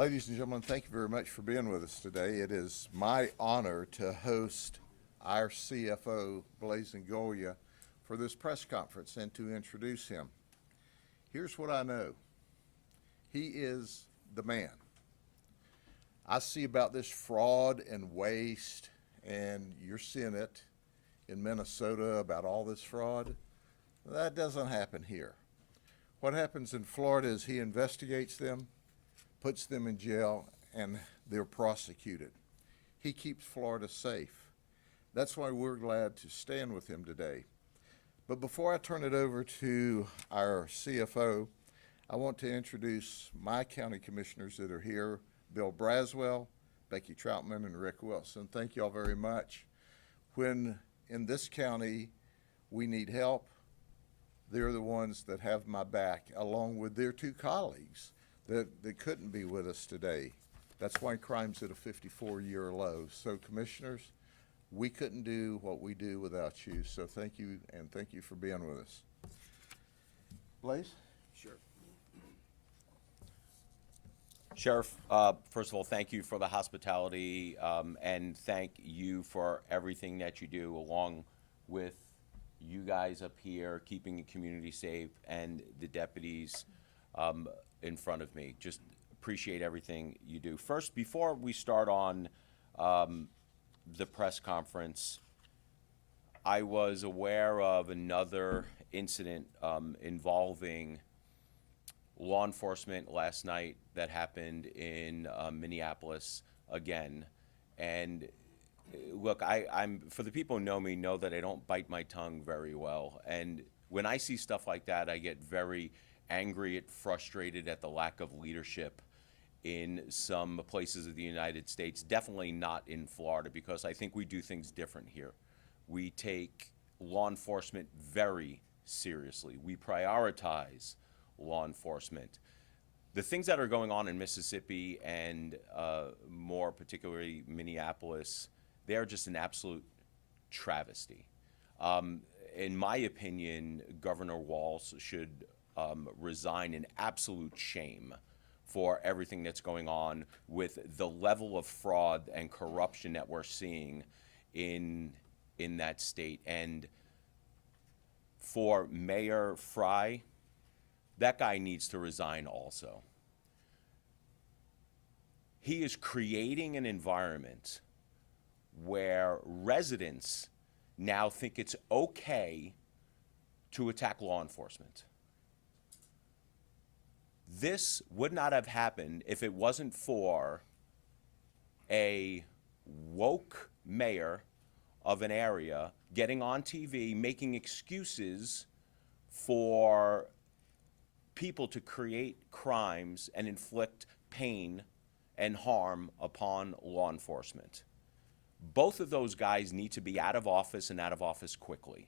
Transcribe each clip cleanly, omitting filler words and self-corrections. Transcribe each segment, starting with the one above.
Ladies and gentlemen, thank you very much for being with us today. It is my honor to host our CFO, Blaise Ingoglia, for this press conference and to introduce him. Here's what I know. He is the man. I see about this fraud and waste, and you're seeing it in Minnesota about all this fraud. That doesn't happen here. What happens in Florida is he investigates them, puts them in jail, and they're prosecuted. He keeps Florida safe. That's why we're glad to stand with him today. But before I turn it over to our CFO, I want to introduce my county commissioners that are here, Bill Braswell, Becky Troutman, and Rick Wilson. Thank you all very much. When in this county we need help, they're the ones that have my back, along with their two colleagues that couldn't be with us today. That's why crime's at a 54-year low. So commissioners, we couldn't do what we do without you. So thank you, and thank you for being with us. Blaise? Sure. Sheriff, first of all, thank you for the hospitality, and thank you for everything that you do, along with you guys up here, keeping the community safe, and the deputies in front of me. Just appreciate everything you do. First, before we start on the press conference, I was aware of another incident involving law enforcement last night that happened in Minneapolis again. And look, I'm for the people who know me know that I don't bite my tongue very well. And when I see stuff like that, I get very angry and frustrated at the lack of leadership in some places of the United States, definitely not in Florida, because I think we do things different here. We take law enforcement very seriously. We prioritize law enforcement. The things that are going on in Mississippi and more particularly Minneapolis, they're just an absolute travesty. In my opinion, Governor Walz should resign in absolute shame for everything that's going on with the level of fraud and corruption that we're seeing in that state. And for Mayor Fry, that guy needs to resign also. He is creating an environment where residents now think it's okay to attack law enforcement. This would not have happened if it wasn't for a woke mayor of an area getting on TV, making excuses for people to create crimes and inflict pain and harm upon law enforcement. Both of those guys need to be out of office, and out of office quickly.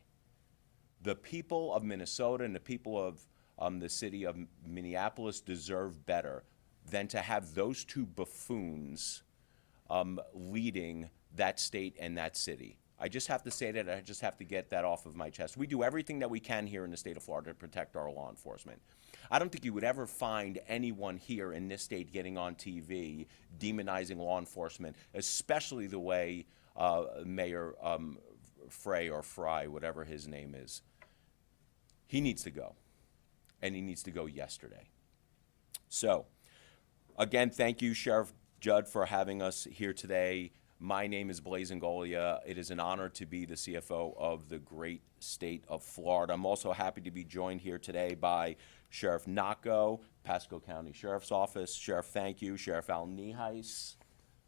The people of Minnesota and the people of the city of Minneapolis deserve better than to have those two buffoons leading that state and that city. I just have to say that. I just have to get that off of my chest. We do everything that we can here in the state of Florida to protect our law enforcement. I don't think you would ever find anyone here in this state getting on TV demonizing law enforcement, especially the way Mayor Fry, whatever his name is. He needs to go, and he needs to go yesterday. So, again, thank you, Sheriff Judd, for having us here today. My name is Blaise Ingoglia. It is an honor to be the CFO of the great state of Florida. I'm also happy to be joined here today by Sheriff Naco, Pasco County Sheriff's Office. Sheriff, thank you. Sheriff Al Nihais.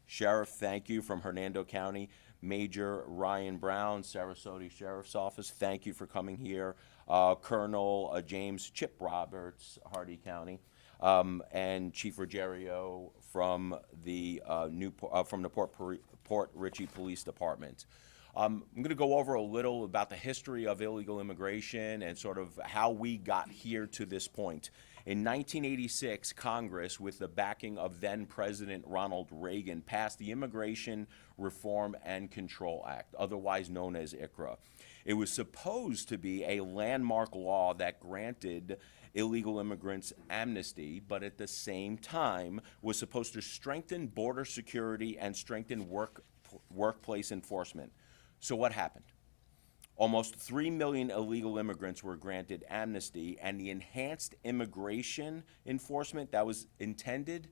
Sheriff, thank you, from Hernando County. Major Ryan Brown, Sarasota Sheriff's Office. Thank you for coming here. Colonel James Chip Roberts, Hardy County. And Chief Ruggiero from the Port Richey Police Department. I'm going to go over a little about the history of illegal immigration and sort of how we got here to this point. In 1986, Congress, with the backing of then-President Ronald Reagan, passed the Immigration Reform and Control Act, otherwise known as ICRA. It was supposed to be a landmark law that granted illegal immigrants amnesty, but at the same time was supposed to strengthen border security and strengthen workplace enforcement. So what happened? Almost 3 million illegal immigrants were granted amnesty, and the enhanced immigration enforcement that was intended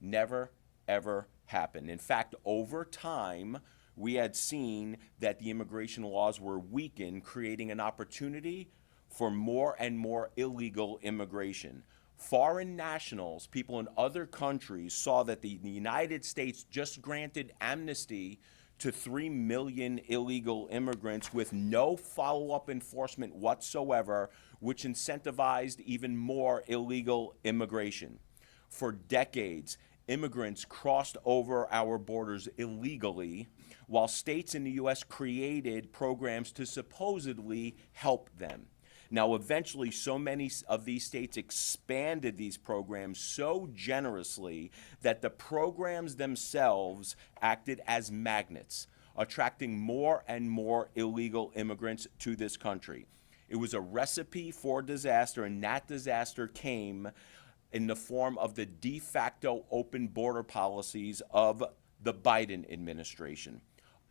never, ever happened. In fact, over time, we had seen that the immigration laws were weakened, creating an opportunity for more and more illegal immigration. Foreign nationals, people in other countries, saw that the United States just granted amnesty to 3 million illegal immigrants with no follow-up enforcement whatsoever, which incentivized even more illegal immigration. For decades, immigrants crossed over our borders illegally, while states in the U.S. created programs to supposedly help them. Now, eventually, so many of these states expanded these programs so generously that the programs themselves acted as magnets, attracting more and more illegal immigrants to this country. It was a recipe for disaster, and that disaster came in the form of the de facto open border policies of the Biden administration.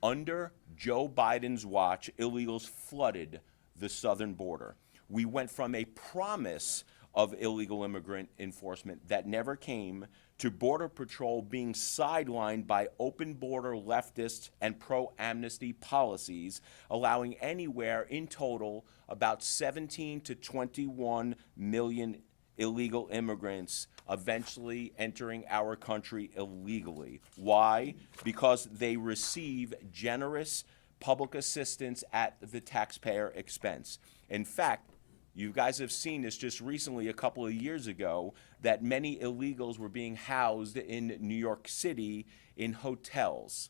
Under Joe Biden's watch, illegals flooded the southern border. We went from a promise of illegal immigrant enforcement that never came to Border Patrol being sidelined by open border leftists and pro-amnesty policies, allowing anywhere in total about 17 to 21 million illegal immigrants eventually entering our country illegally. Why? Because they receive generous public assistance at the taxpayer expense. In fact, you guys have seen this just recently, a couple of years ago, that many illegals were being housed in New York City in hotels.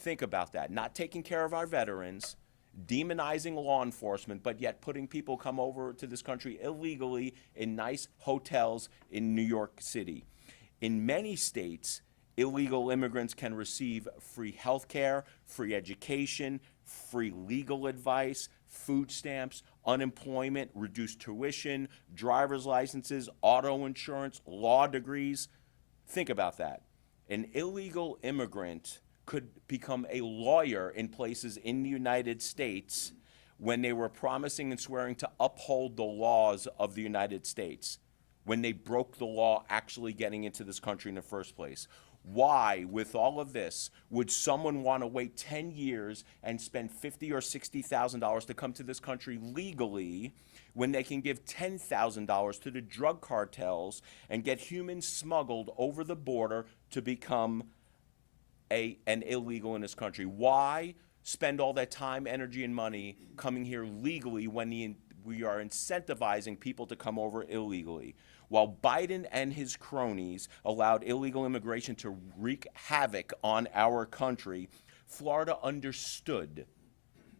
Think about that. Not taking care of our veterans, demonizing law enforcement, but yet putting people come over to this country illegally in nice hotels in New York City. In many states, illegal immigrants can receive free health care, free education, free legal advice, food stamps, unemployment, reduced tuition, driver's licenses, auto insurance, law degrees. Think about that. An illegal immigrant could become a lawyer in places in the United States when they were promising and swearing to uphold the laws of the United States, when they broke the law actually getting into this country in the first place. Why, with all of this, would someone want to wait 10 years and spend $50,000 or $60,000 to come to this country legally when they can give $10,000 to the drug cartels and get humans smuggled over the border to become an illegal in this country? Why spend all that time, energy, and money coming here legally when we are incentivizing people to come over illegally? While Biden and his cronies allowed illegal immigration to wreak havoc on our country, Florida understood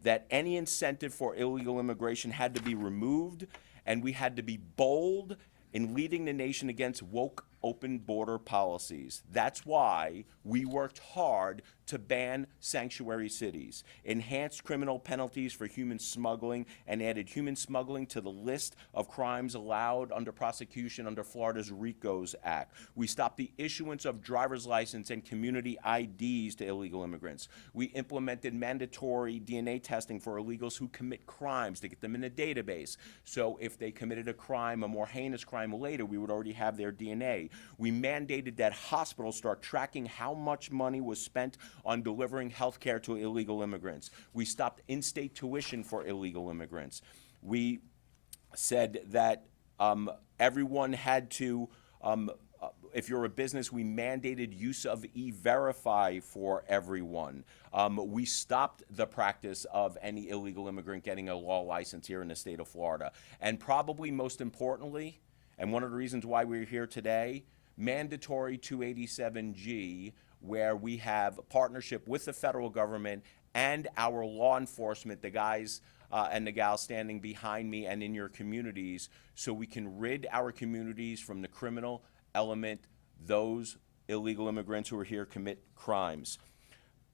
that any incentive for illegal immigration had to be removed, and we had to be bold in leading the nation against woke open border policies. That's why we worked hard to ban sanctuary cities, enhanced criminal penalties for human smuggling, and added human smuggling to the list of crimes allowed under prosecution under Florida's RICO's Act. We stopped the issuance of driver's license and community IDs to illegal immigrants. We implemented mandatory DNA testing for illegals who commit crimes to get them in a database. So if they committed a crime, a more heinous crime later, we would already have their DNA. We mandated that hospitals start tracking how much money was spent on delivering health care to illegal immigrants. We stopped in-state tuition for illegal immigrants. We said that everyone had to, if you're a business, we mandated use of E-Verify for everyone. We stopped the practice of any illegal immigrant getting a law license here in the state of Florida. And probably most importantly, and one of the reasons why we're here today, mandatory 287G, where we have a partnership with the federal government and our law enforcement, the guys and the gals standing behind me and in your communities, so we can rid our communities from the criminal element, those illegal immigrants who are here commit crimes.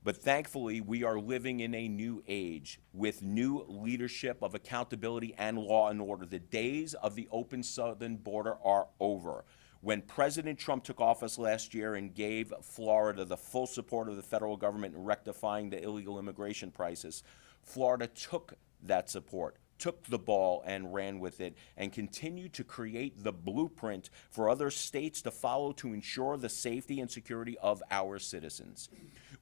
But thankfully, we are living in a new age with new leadership of accountability and law and order. The days of the open southern border are over. When President Trump took office last year and gave Florida the full support of the federal government in rectifying the illegal immigration crisis, Florida took that support, took the ball and ran with it, and continued to create the blueprint for other states to follow to ensure the safety and security of our citizens.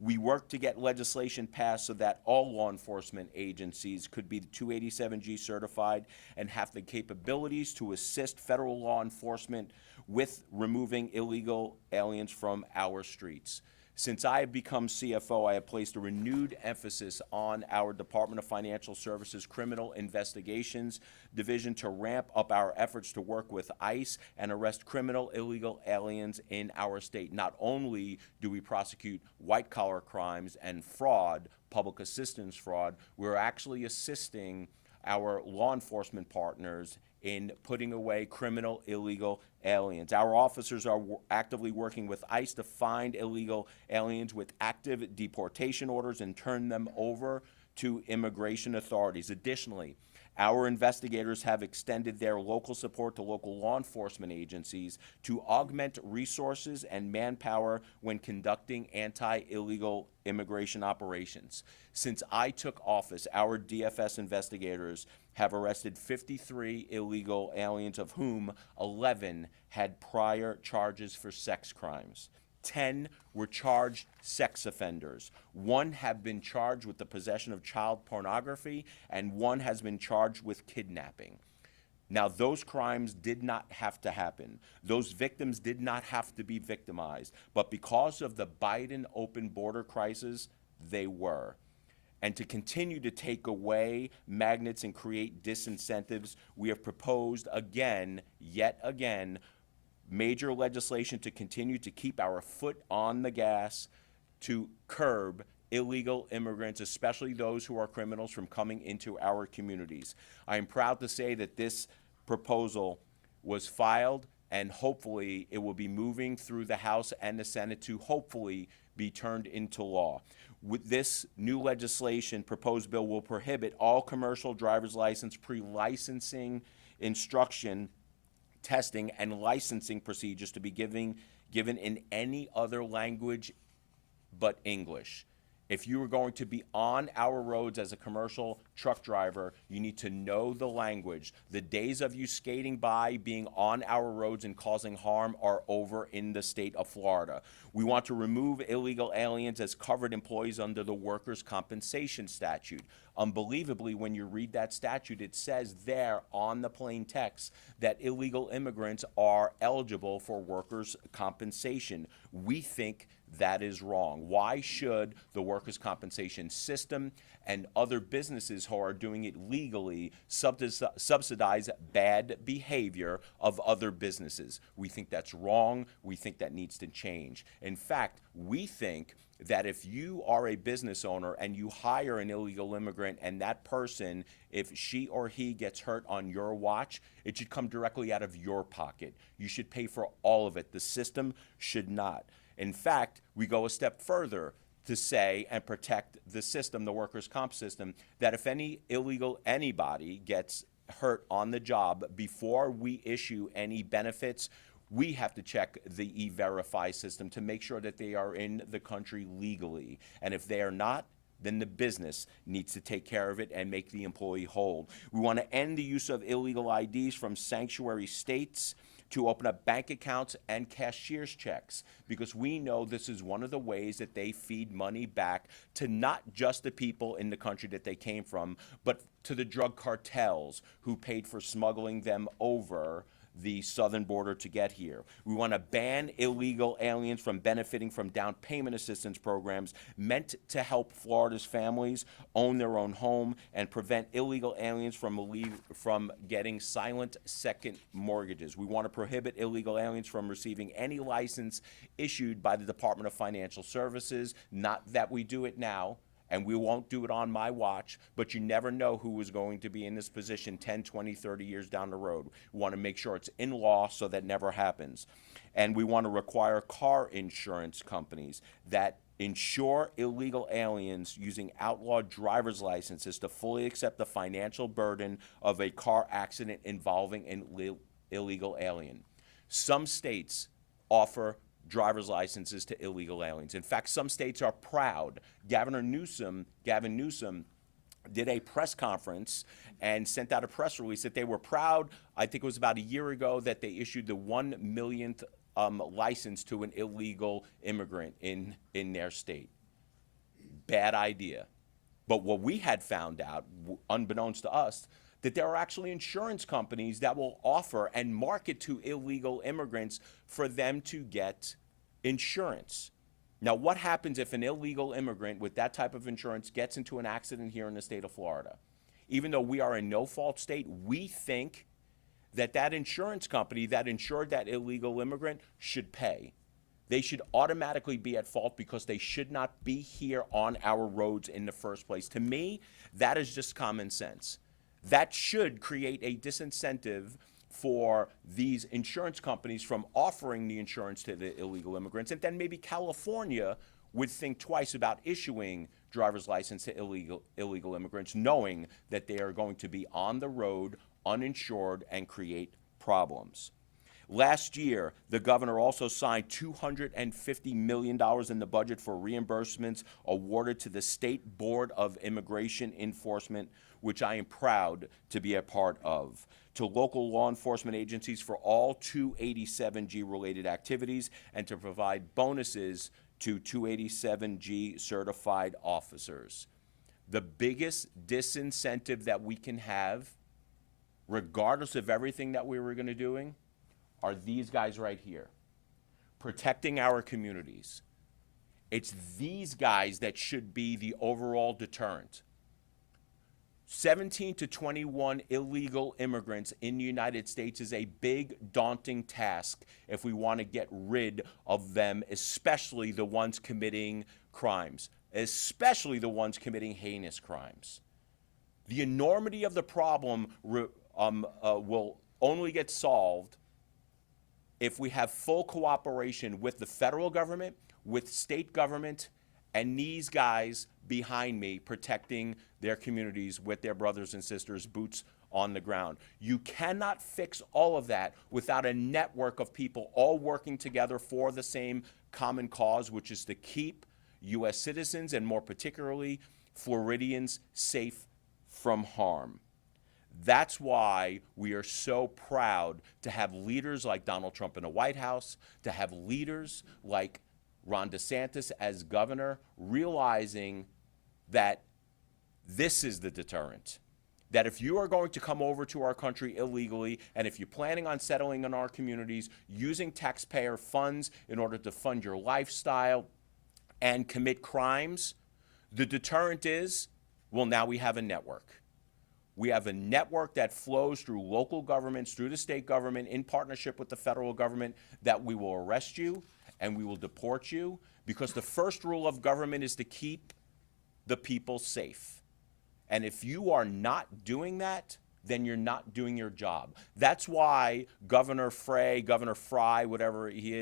We worked to get legislation passed so that all law enforcement agencies could be 287G certified and have the capabilities to assist federal law enforcement with removing illegal aliens from our streets. Since I have become CFO, I have placed a renewed emphasis on our Department of Financial Services Criminal Investigations Division to ramp up our efforts to work with ICE and arrest criminal illegal aliens in our state. Not only do we prosecute white-collar crimes and fraud, public assistance fraud, we're actually assisting our law enforcement partners in putting away criminal illegal aliens. Our officers are actively working with ICE to find illegal aliens with active deportation orders and turn them over to immigration authorities. Additionally, our investigators have extended their local support to local law enforcement agencies to augment resources and manpower when conducting anti-illegal immigration operations. Since I took office, our DFS investigators have arrested 53 illegal aliens, of whom 11 had prior charges for sex crimes. 10 were charged sex offenders. 1 have been charged with the possession of child pornography, and 1 has been charged with kidnapping. Now, those crimes did not have to happen. Those victims did not have to be victimized. But because of the Biden open border crisis, they were. And to continue to take away magnets and create disincentives, we have proposed again, yet again, major legislation to continue to keep our foot on the gas to curb illegal immigrants, especially those who are criminals, from coming into our communities. I am proud to say that this proposal was filed, and hopefully it will be moving through the House and the Senate to hopefully be turned into law. With this new legislation, proposed bill will prohibit all commercial driver's license pre-licensing instruction, testing, and licensing procedures to be given in any other language but English. If you are going to be on our roads as a commercial truck driver, you need to know the language. The days of you skating by, being on our roads and causing harm are over in the state of Florida. We want to remove illegal aliens as covered employees under the workers' compensation statute. Unbelievably, when you read that statute, it says there on the plain text that illegal immigrants are eligible for workers' compensation. We think that is wrong. Why should the workers' compensation system and other businesses who are doing it legally subsidize bad behavior of other businesses? We think that's wrong. We think that needs to change. In fact, we think that if you are a business owner and you hire an illegal immigrant and that person, if she or he gets hurt on your watch, it should come directly out of your pocket. You should pay for all of it. The system should not. In fact, we go a step further to say and protect the system, the workers' comp system, that if anybody gets hurt on the job, before we issue any benefits, we have to check the E-Verify system to make sure that they are in the country legally. And if they are not, then the business needs to take care of it and make the employee whole. We want to end the use of illegal IDs from sanctuary states to open up bank accounts and cashier's checks, because we know this is one of the ways that they feed money back to not just the people in the country that they came from, but to the drug cartels who paid for smuggling them over the southern border to get here. We want to ban illegal aliens from benefiting from down payment assistance programs meant to help Florida's families own their own home and prevent illegal aliens from getting silent second mortgages. We want to prohibit illegal aliens from receiving any license issued by the Department of Financial Services. Not that we do it now, and we won't do it on my watch, but you never know who is going to be in this position 10, 20, 30 years down the road. We want to make sure it's in law so that never happens. And we want to require car insurance companies that insure illegal aliens using outlawed driver's licenses to fully accept the financial burden of a car accident involving an illegal alien. Some states offer driver's licenses to illegal aliens. In fact, some states are proud. Gavin Newsom did a press conference and sent out a press release that they were proud. I think it was about a year ago that they issued the 1 millionth license to an illegal immigrant in their state. Bad idea. But what we had found out, unbeknownst to us, that there are actually insurance companies that will offer and market to illegal immigrants for them to get insurance. Now, what happens if an illegal immigrant with that type of insurance gets into an accident here in the state of Florida? Even though we are a no-fault state, we think that that insurance company that insured that illegal immigrant should pay. They should automatically be at fault because they should not be here on our roads in the first place. To me, that is just common sense. That should create a disincentive for these insurance companies from offering the insurance to the illegal immigrants. And then maybe California would think twice about issuing driver's license to illegal immigrants, knowing that they are going to be on the road, uninsured, and create problems. Last year, the governor also signed $250 million in the budget for reimbursements awarded to the State Board of Immigration Enforcement, which I am proud to be a part of, to local law enforcement agencies for all 287G related activities, and to provide bonuses to 287G certified officers. The biggest disincentive that we can have, regardless of everything that we were going to doing, are these guys right here, protecting our communities. It's these guys that should be the overall deterrent. 17 to 21 illegal immigrants in the United States is a big, daunting task if we want to get rid of them, especially the ones committing crimes, especially the ones committing heinous crimes. The enormity of the problem will only get solved if we have full cooperation with the federal government, with state government, and these guys behind me protecting their communities with their brothers and sisters, boots on the ground. You cannot fix all of that without a network of people all working together for the same common cause, which is to keep U.S. citizens, and more particularly Floridians, safe from harm. That's why we are so proud to have leaders like Donald Trump in the White House, to have leaders like Ron DeSantis as governor, realizing that this is the deterrent. That if you are going to come over to our country illegally, and if you're planning on settling in our communities using taxpayer funds in order to fund your lifestyle and commit crimes, the deterrent is, well, now we have a network. We have a network that flows through local governments, through the state government, in partnership with the federal government, that we will arrest you and we will deport you, because the first rule of government is to keep the people safe. And if you are not doing that, then you're not doing your job. That's why Governor Fry, whatever he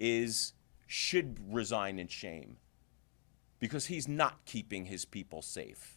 is should resign in shame, because he's not keeping his people safe.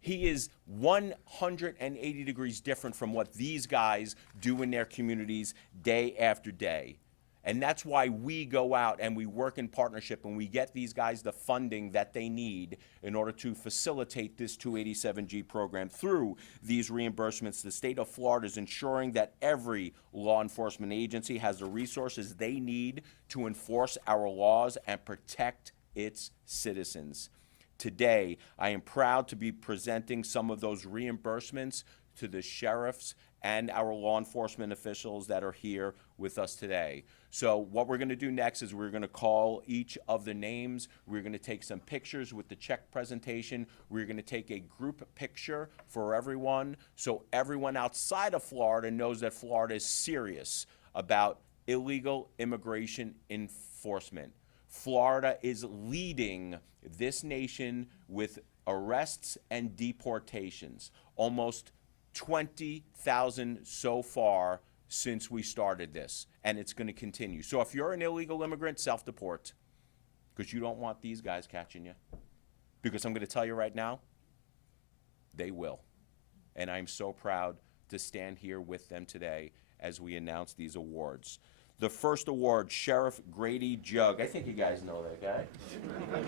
He is 180 degrees different from what these guys do in their communities day after day. And that's why we go out and we work in partnership and we get these guys the funding that they need in order to facilitate this 287G program. Through these reimbursements, the state of Florida is ensuring that every law enforcement agency has the resources they need to enforce our laws and protect its citizens. Today, I am proud to be presenting some of those reimbursements to the sheriffs and our law enforcement officials that are here with us today. So what we're going to do next is we're going to call each of the names. We're going to take some pictures with the check presentation. We're going to take a group picture for everyone, so everyone outside of Florida knows that Florida is serious about illegal immigration enforcement. Florida is leading this nation with arrests and deportations, almost 20,000 so far since we started this, and it's going to continue. So if you're an illegal immigrant, self-deport. because you don't want these guys catching you. Because I'm going to tell you right now, they will. And I'm so proud to stand here with them today as we announce these awards. The first award, Sheriff Grady Jug. I think you guys know that guy.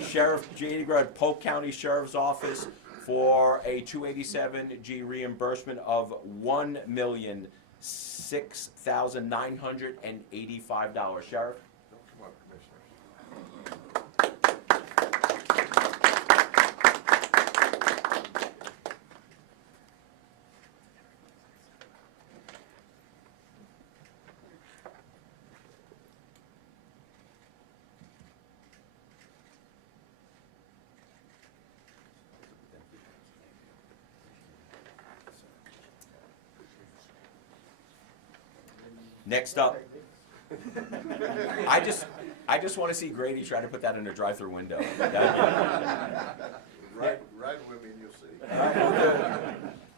Sheriff Grady Jug, Polk County Sheriff's Office, for a 287G reimbursement of $1,006,985. Sheriff? Don't come up, Commissioners. Next up, I just want to see Grady try to put that in a drive-through window. Ride with me and you'll see.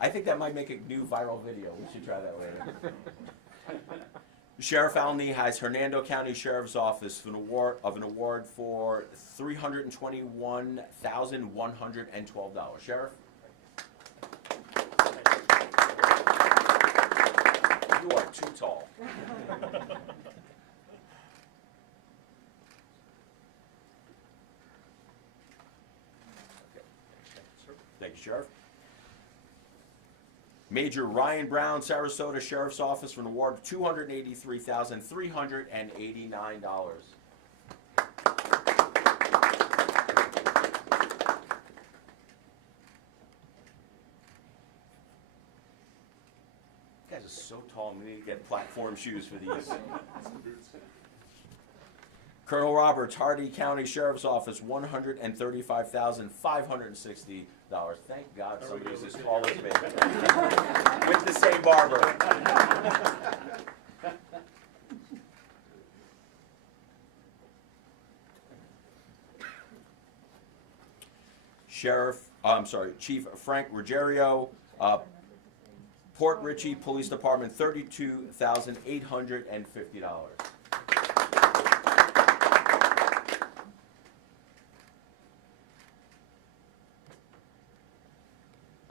I think that might make a new viral video. We should try that later. Sheriff Alney has Hernando County Sheriff's Office for an award for $321,112. Sheriff? You are too tall. Thank you, Sheriff. Major Ryan Brown, Sarasota Sheriff's Office, for an award of $283,389. You guys are so tall, we need to get platform shoes for these. Colonel Roberts, Hardy County Sheriff's Office, $135,560. Thank God somebody's as tall as me. With the same barber. Chief Frank Ruggiero, Port Richey Police Department, $32,850.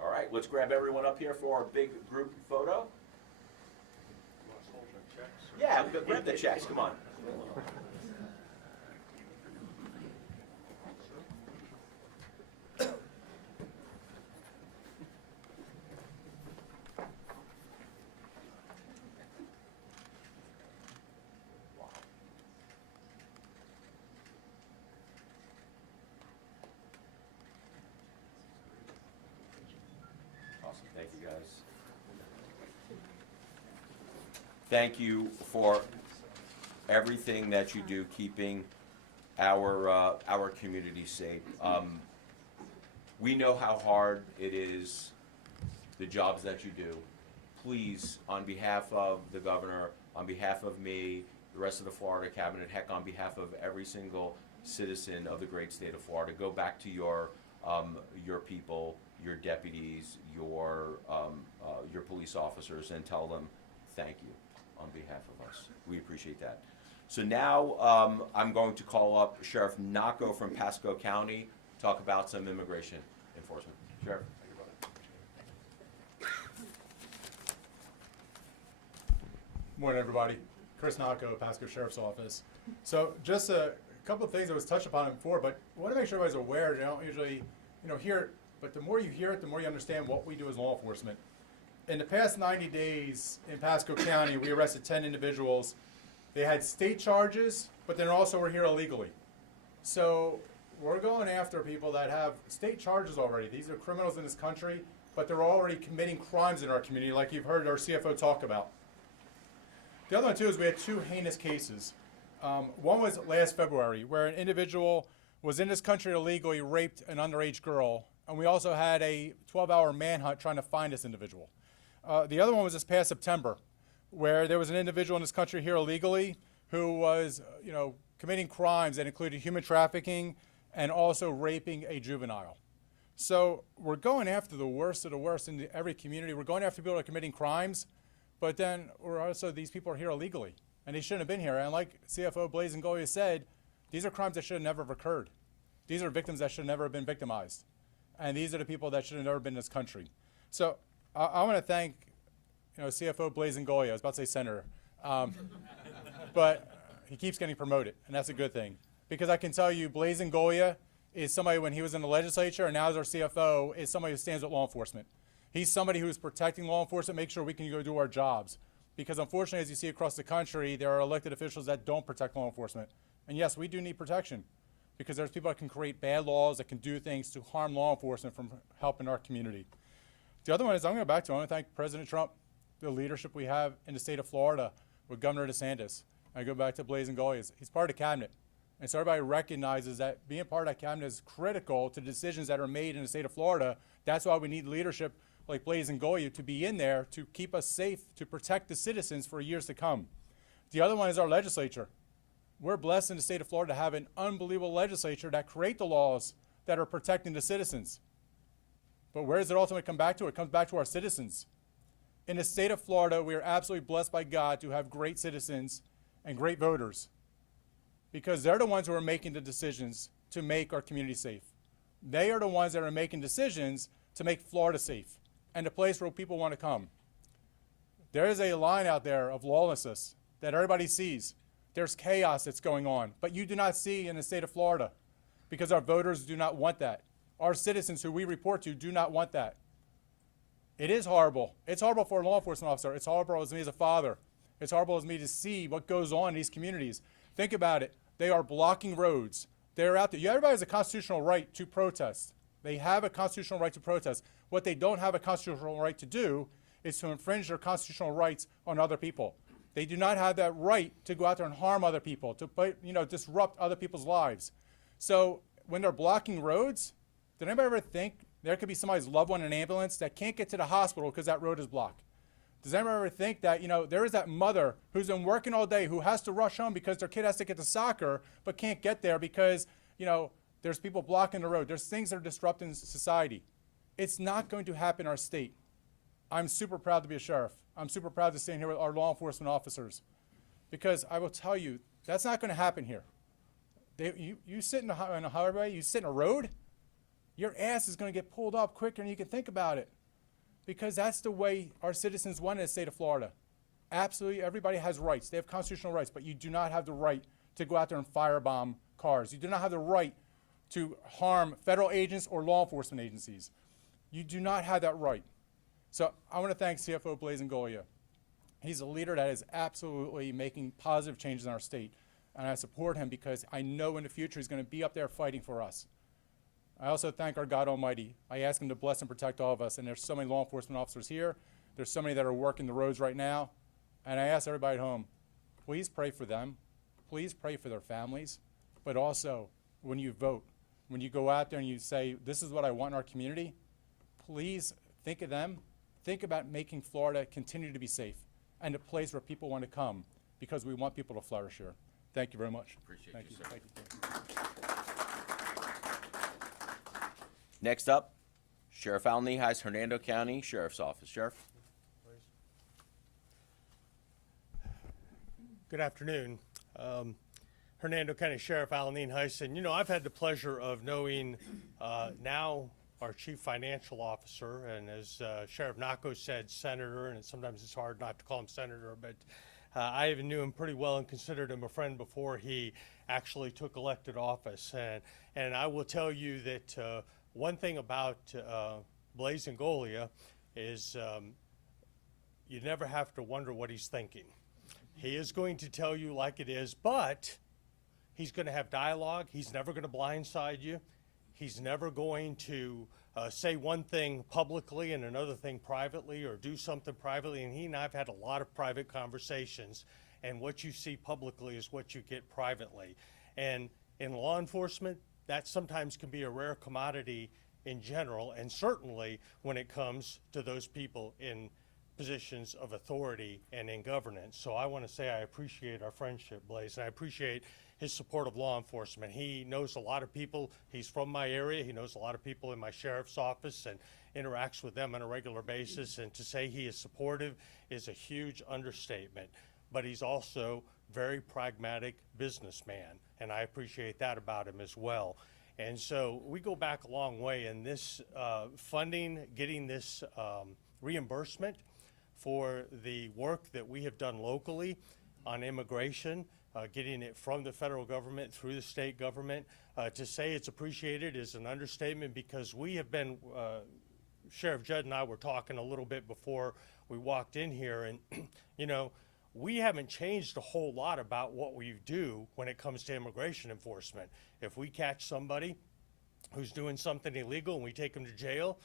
All right, let's grab everyone up here for our big group photo. Yeah, grab the checks, come on. Awesome, thank you guys. Thank you for everything that you do, keeping our community safe. We know how hard it is, the jobs that you do. Please, on behalf of the governor, on behalf of me, the rest of the Florida cabinet, heck, on behalf of every single citizen of the great state of Florida, go back to your people, your deputies, your police officers, and tell them thank you on behalf of us. We appreciate that. So now I'm going to call up Sheriff Naco from Pasco County, talk about some immigration enforcement. Sheriff. Morning, everybody. Chris Naco, Pasco Sheriff's Office. So just a couple of things that was touched upon before, but I want to make sure everybody's aware. They don't usually, hear it, but the more you hear it, the more you understand what we do as law enforcement. In the past 90 days in Pasco County, we arrested 10 individuals. They had state charges, but then also were here illegally. So we're going after people that have state charges already. These are criminals in this country, but they're already committing crimes in our community, like you've heard our CFO talk about. The other one, too, is we had two heinous cases. One was last February, where an individual was in this country illegally, raped an underage girl, and we also had a 12-hour manhunt trying to find this individual. The other one was this past September, where there was an individual in this country here illegally who was, committing crimes that included human trafficking and also raping a juvenile. So we're going after the worst of the worst in every community. We're going after people that are committing crimes, but then these people are here illegally, and they shouldn't have been here. And like CFO Blaise Ingoglia said, These are crimes that should have never have occurred. These are victims that should have never have been victimized. And these are the people that should have never been in this country. So I want to thank, CFO Blaise Ingoglia. I was about to say senator. But he keeps getting promoted, and that's a good thing. Because I can tell you, Blaise Ingoglia is somebody, when he was in the legislature and now as our CFO, is somebody who stands with law enforcement. He's somebody who's protecting law enforcement, make sure we can go do our jobs. Because unfortunately, as you see across the country, there are elected officials that don't protect law enforcement. And yes, we do need protection, because there's people that can create bad laws, that can do things to harm law enforcement from helping our community. The other one is, I'm going to go back to, I want to thank President Trump, the leadership we have in the state of Florida with Governor DeSantis. I go back to Blaise Ingoglia. He's part of the cabinet. And so everybody recognizes that being part of that cabinet is critical to decisions that are made in the state of Florida. That's why we need leadership like Blaise Ingoglia to be in there to keep us safe, to protect the citizens for years to come. The other one is our legislature. We're blessed in the state of Florida to have an unbelievable legislature that create the laws that are protecting the citizens. But where does it ultimately come back to? It comes back to our citizens. In the state of Florida, we are absolutely blessed by God to have great citizens and great voters, because they're the ones who are making the decisions to make our community safe. They are the ones that are making decisions to make Florida safe and a place where people want to come. There is a line out there of lawlessness that everybody sees. There's chaos that's going on, but you do not see in the state of Florida, because our voters do not want that. Our citizens who we report to do not want that. It is horrible. It's horrible for a law enforcement officer. It's horrible as me as a father. It's horrible as me to see what goes on in these communities. Think about it. They are blocking roads. They're out there. Everybody has a constitutional right to protest. They have a constitutional right to protest. What they don't have a constitutional right to do is to infringe their constitutional rights on other people. They do not have that right to go out there and harm other people, to disrupt other people's lives. So when they're blocking roads, did anybody ever think there could be somebody's loved one in an ambulance that can't get to the hospital because that road is blocked? Does anyone ever think that, there is that mother who's been working all day who has to rush home because their kid has to get to soccer but can't get there because, there's people blocking the road. There's things that are disrupting society. It's not going to happen in our state. I'm super proud to be a sheriff. I'm super proud to stand here with our law enforcement officers, because I will tell you, that's not going to happen here. You sit in a highway, you sit in a road, your ass is going to get pulled up quicker than you can think about it. Because that's the way our citizens want in the state of Florida. Absolutely, everybody has rights. They have constitutional rights, but you do not have the right to go out there and firebomb cars. You do not have the right to harm federal agents or law enforcement agencies. You do not have that right. So I want to thank CFO Blaise Ingoglia. He's a leader that is absolutely making positive changes in our state. And I support him because I know in the future he's going to be up there fighting for us. I also thank our God Almighty. I ask him to bless and protect all of us. And there's so many law enforcement officers here. There's so many that are working the roads right now. And I ask everybody at home, please pray for them. Please pray for their families. But also, when you vote, when you go out there and you say, this is what I want in our community, please think of them. Think about making Florida continue to be safe and a place where people want to come, because we want people to flourish here. Thank you very much. Appreciate you, sir. Thank you. Next up, Sheriff Al Nihais, Hernando County Sheriff's Office. Sheriff. Good afternoon. Hernando County Sheriff Al Nihais, and I've had the pleasure of knowing now our Chief Financial Officer, and as Sheriff Naco said, Senator, and sometimes it's hard not to call him Senator, but I even knew him pretty well and considered him a friend before he actually took elected office. And I will tell you that one thing about Blaise Ingoglia is you never have to wonder what he's thinking. He is going to tell you like it is, but he's going to have dialogue. He's never going to blindside you. He's never going to say one thing publicly and another thing privately, or do something privately. And he and I have had a lot of private conversations, and what you see publicly is what you get privately. And in law enforcement, that sometimes can be a rare commodity in general, and certainly when it comes to those people in positions of authority and in governance. So I want to say I appreciate our friendship, Blaise, and I appreciate his support of law enforcement. He knows a lot of people. He's from my area. He knows a lot of people in my sheriff's office and interacts with them on a regular basis. And to say he is supportive is a huge understatement. but he's also very pragmatic businessman, and I appreciate that about him as well. And so we go back a long way, and this funding, getting this reimbursement for the work that we have done locally on immigration, getting it from the federal government through the state government, to say it's appreciated is an understatement, because we have been, Sheriff Judd and I were talking a little bit before we walked in here, and you know, we haven't changed a whole lot about what we do when it comes to immigration enforcement. If we catch somebody who's doing something illegal and we take them to jail,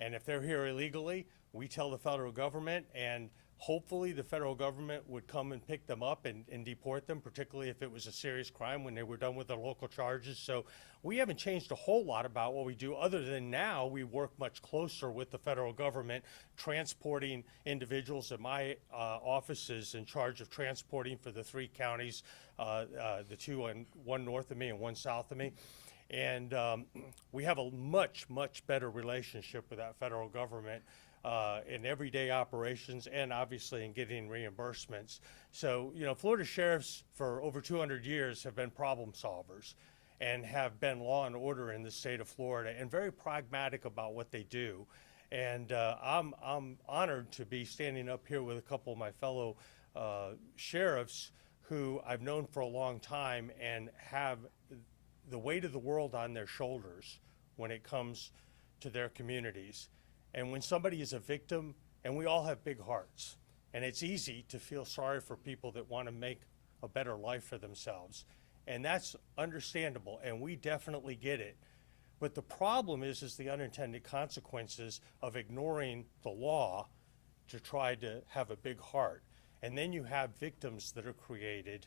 and if they're here illegally, we tell the federal government, and hopefully the federal government would come and pick them up and deport them, particularly if it was a serious crime when they were done with their local charges. So we haven't changed a whole lot about what we do, other than now we work much closer with the federal government, transporting individuals. And my office is in charge of transporting for the 3 counties, the 2, and 1 north of me and 1 south of me. And we have a much, much better relationship with that federal government in everyday operations, and obviously in getting reimbursements. So, you know, Florida sheriffs for over 200 years have been problem solvers and have been law and order in the state of Florida, and very pragmatic about what they do. And I'm honored to be standing up here with a couple of my fellow sheriffs who I've known for a long time and have the weight of the world on their shoulders when it comes to their communities. And when somebody is a victim, and we all have big hearts, and it's easy to feel sorry for people that want to make a better life for themselves. And that's understandable, and we definitely get it. But the problem is the unintended consequences of ignoring the law to try to have a big heart. And then you have victims that are created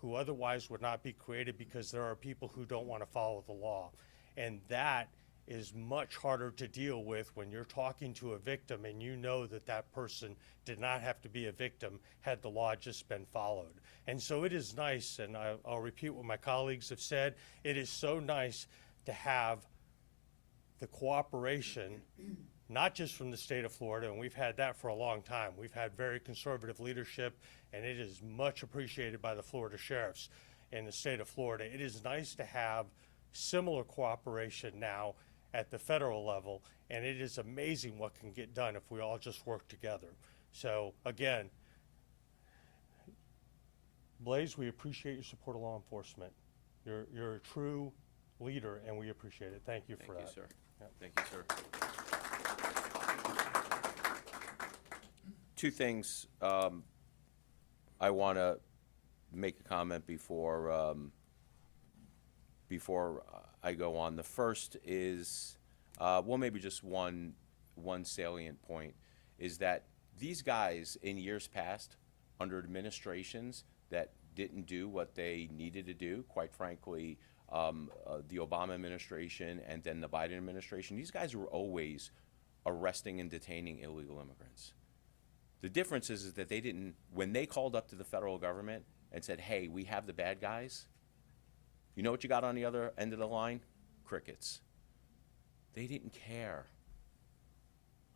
who otherwise would not be created, because there are people who don't want to follow the law. And that is much harder to deal with when you're talking to a victim and you know that that person did not have to be a victim had the law just been followed. And so it is nice, and I'll repeat what my colleagues have said, it is so nice to have the cooperation, not just from the state of Florida, and we've had that for a long time. We've had very conservative leadership, and it is much appreciated by the Florida sheriffs in the state of Florida. It is nice to have similar cooperation now at the federal level, and it is amazing what can get done if we all just work together. So again, Blaise, we appreciate your support of law enforcement. You're a true leader, and we appreciate it. Thank you for that. Thank you, sir. Yep. Thank you, sir. 2 things I want to make a comment before I go on. The first is, well, maybe just one salient point, is that these guys in years past, under administrations that didn't do what they needed to do, quite frankly, the Obama administration and then the Biden administration, these guys were always arresting and detaining illegal immigrants. The difference is that they didn't, when they called up to the federal government and said, hey, we have the bad guys, you know what you got on the other end of the line? Crickets. They didn't care.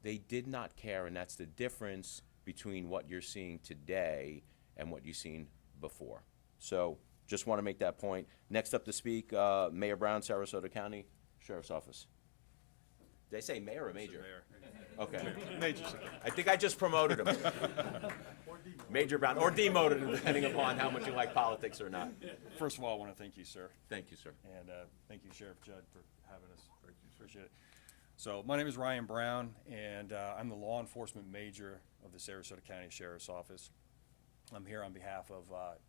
They did not care, and that's the difference between what you're seeing today and what you've seen before. So just want to make that point. Next up to speak, Mayor Brown, Sarasota County Sheriff's Office. Did I say mayor or major? Mayor. Okay. Major, sir. I think I just promoted him. Major Brown, or demoted him, depending upon how much you like politics or not. First of all, I want to thank you, sir. Thank you, sir. And thank you, Sheriff Judd, for having us. Appreciate it. So my name is Ryan Brown, and I'm the law enforcement major of the Sarasota County Sheriff's Office. I'm here on behalf of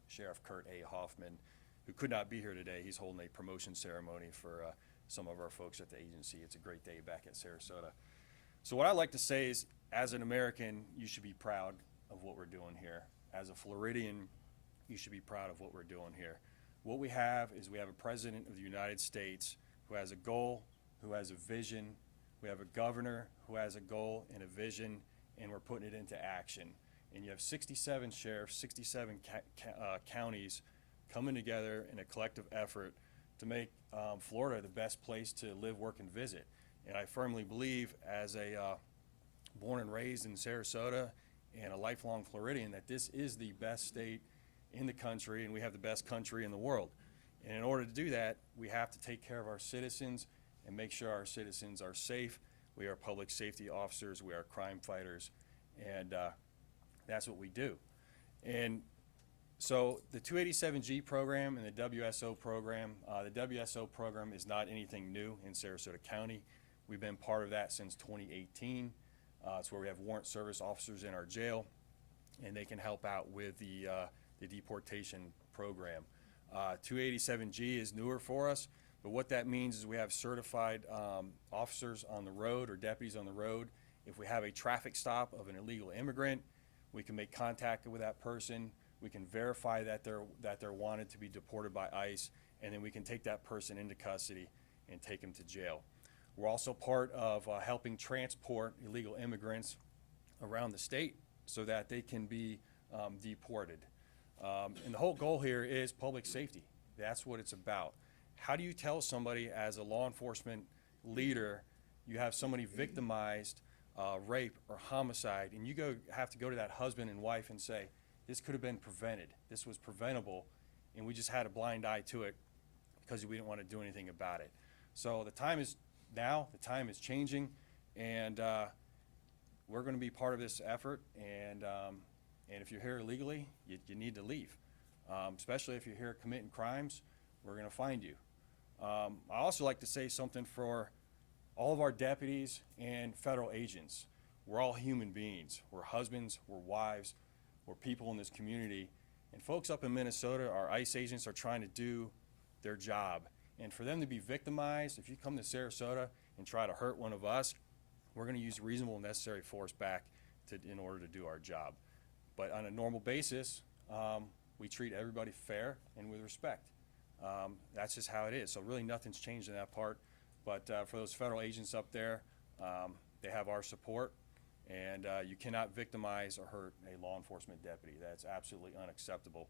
Sheriff Kurt A. Hoffman, who could not be here today. He's holding a promotion ceremony for some of our folks at the agency. It's a great day back at Sarasota. So what I like to say is, as an American, you should be proud of what we're doing here. As a Floridian, you should be proud of what we're doing here. What we have is we have a president of the United States who has a goal, who has a vision. We have a governor who has a goal and a vision, and we're putting it into action. And you have 67 sheriffs, 67 counties coming together in a collective effort to make Florida the best place to live, work, and visit. And I firmly believe, as a born and raised in Sarasota and a lifelong Floridian that this is the best state in the country, and we have the best country in the world. And in order to do that, we have to take care of our citizens and make sure our citizens are safe. We are public safety officers, we are crime fighters, and that's what we do. And so the 287G program and the WSO program is not anything new in Sarasota County. We've been part of that since 2018. It's where we have warrant service officers in our jail, and they can help out with the deportation program. 287G is newer for us, but what that means is we have certified officers on the road or deputies on the road. If we have a traffic stop of an illegal immigrant, we can make contact with that person. We can verify that they're wanted to be deported by ICE, and then we can take that person into custody and take them to jail. We're also part of helping transport illegal immigrants around the state so that they can be deported. And the whole goal here is public safety. That's what it's about. How do you tell somebody as a law enforcement leader, you have somebody victimized, rape or homicide, and you have to go to that husband and wife and say, this could have been prevented, this was preventable, and we just had a blind eye to it because we didn't want to do anything about it. So the time is now, the time is changing, and we're going to be part of this effort, and if you're here illegally, you need to leave. Especially if you're here committing crimes, we're going to find you. I also like to say something for all of our deputies and federal agents. We're all human beings. We're husbands, we're wives, we're people in this community. And folks up in Minnesota, our ICE agents are trying to do their job. And for them to be victimized, if you come to Sarasota and try to hurt one of us, we're going to use reasonable and necessary force back in order to do our job. But on a normal basis, we treat everybody fair and with respect. That's just how it is. So really nothing's changed in that part. But for those federal agents up there, they have our support. And you cannot victimize or hurt a law enforcement deputy. That's absolutely unacceptable.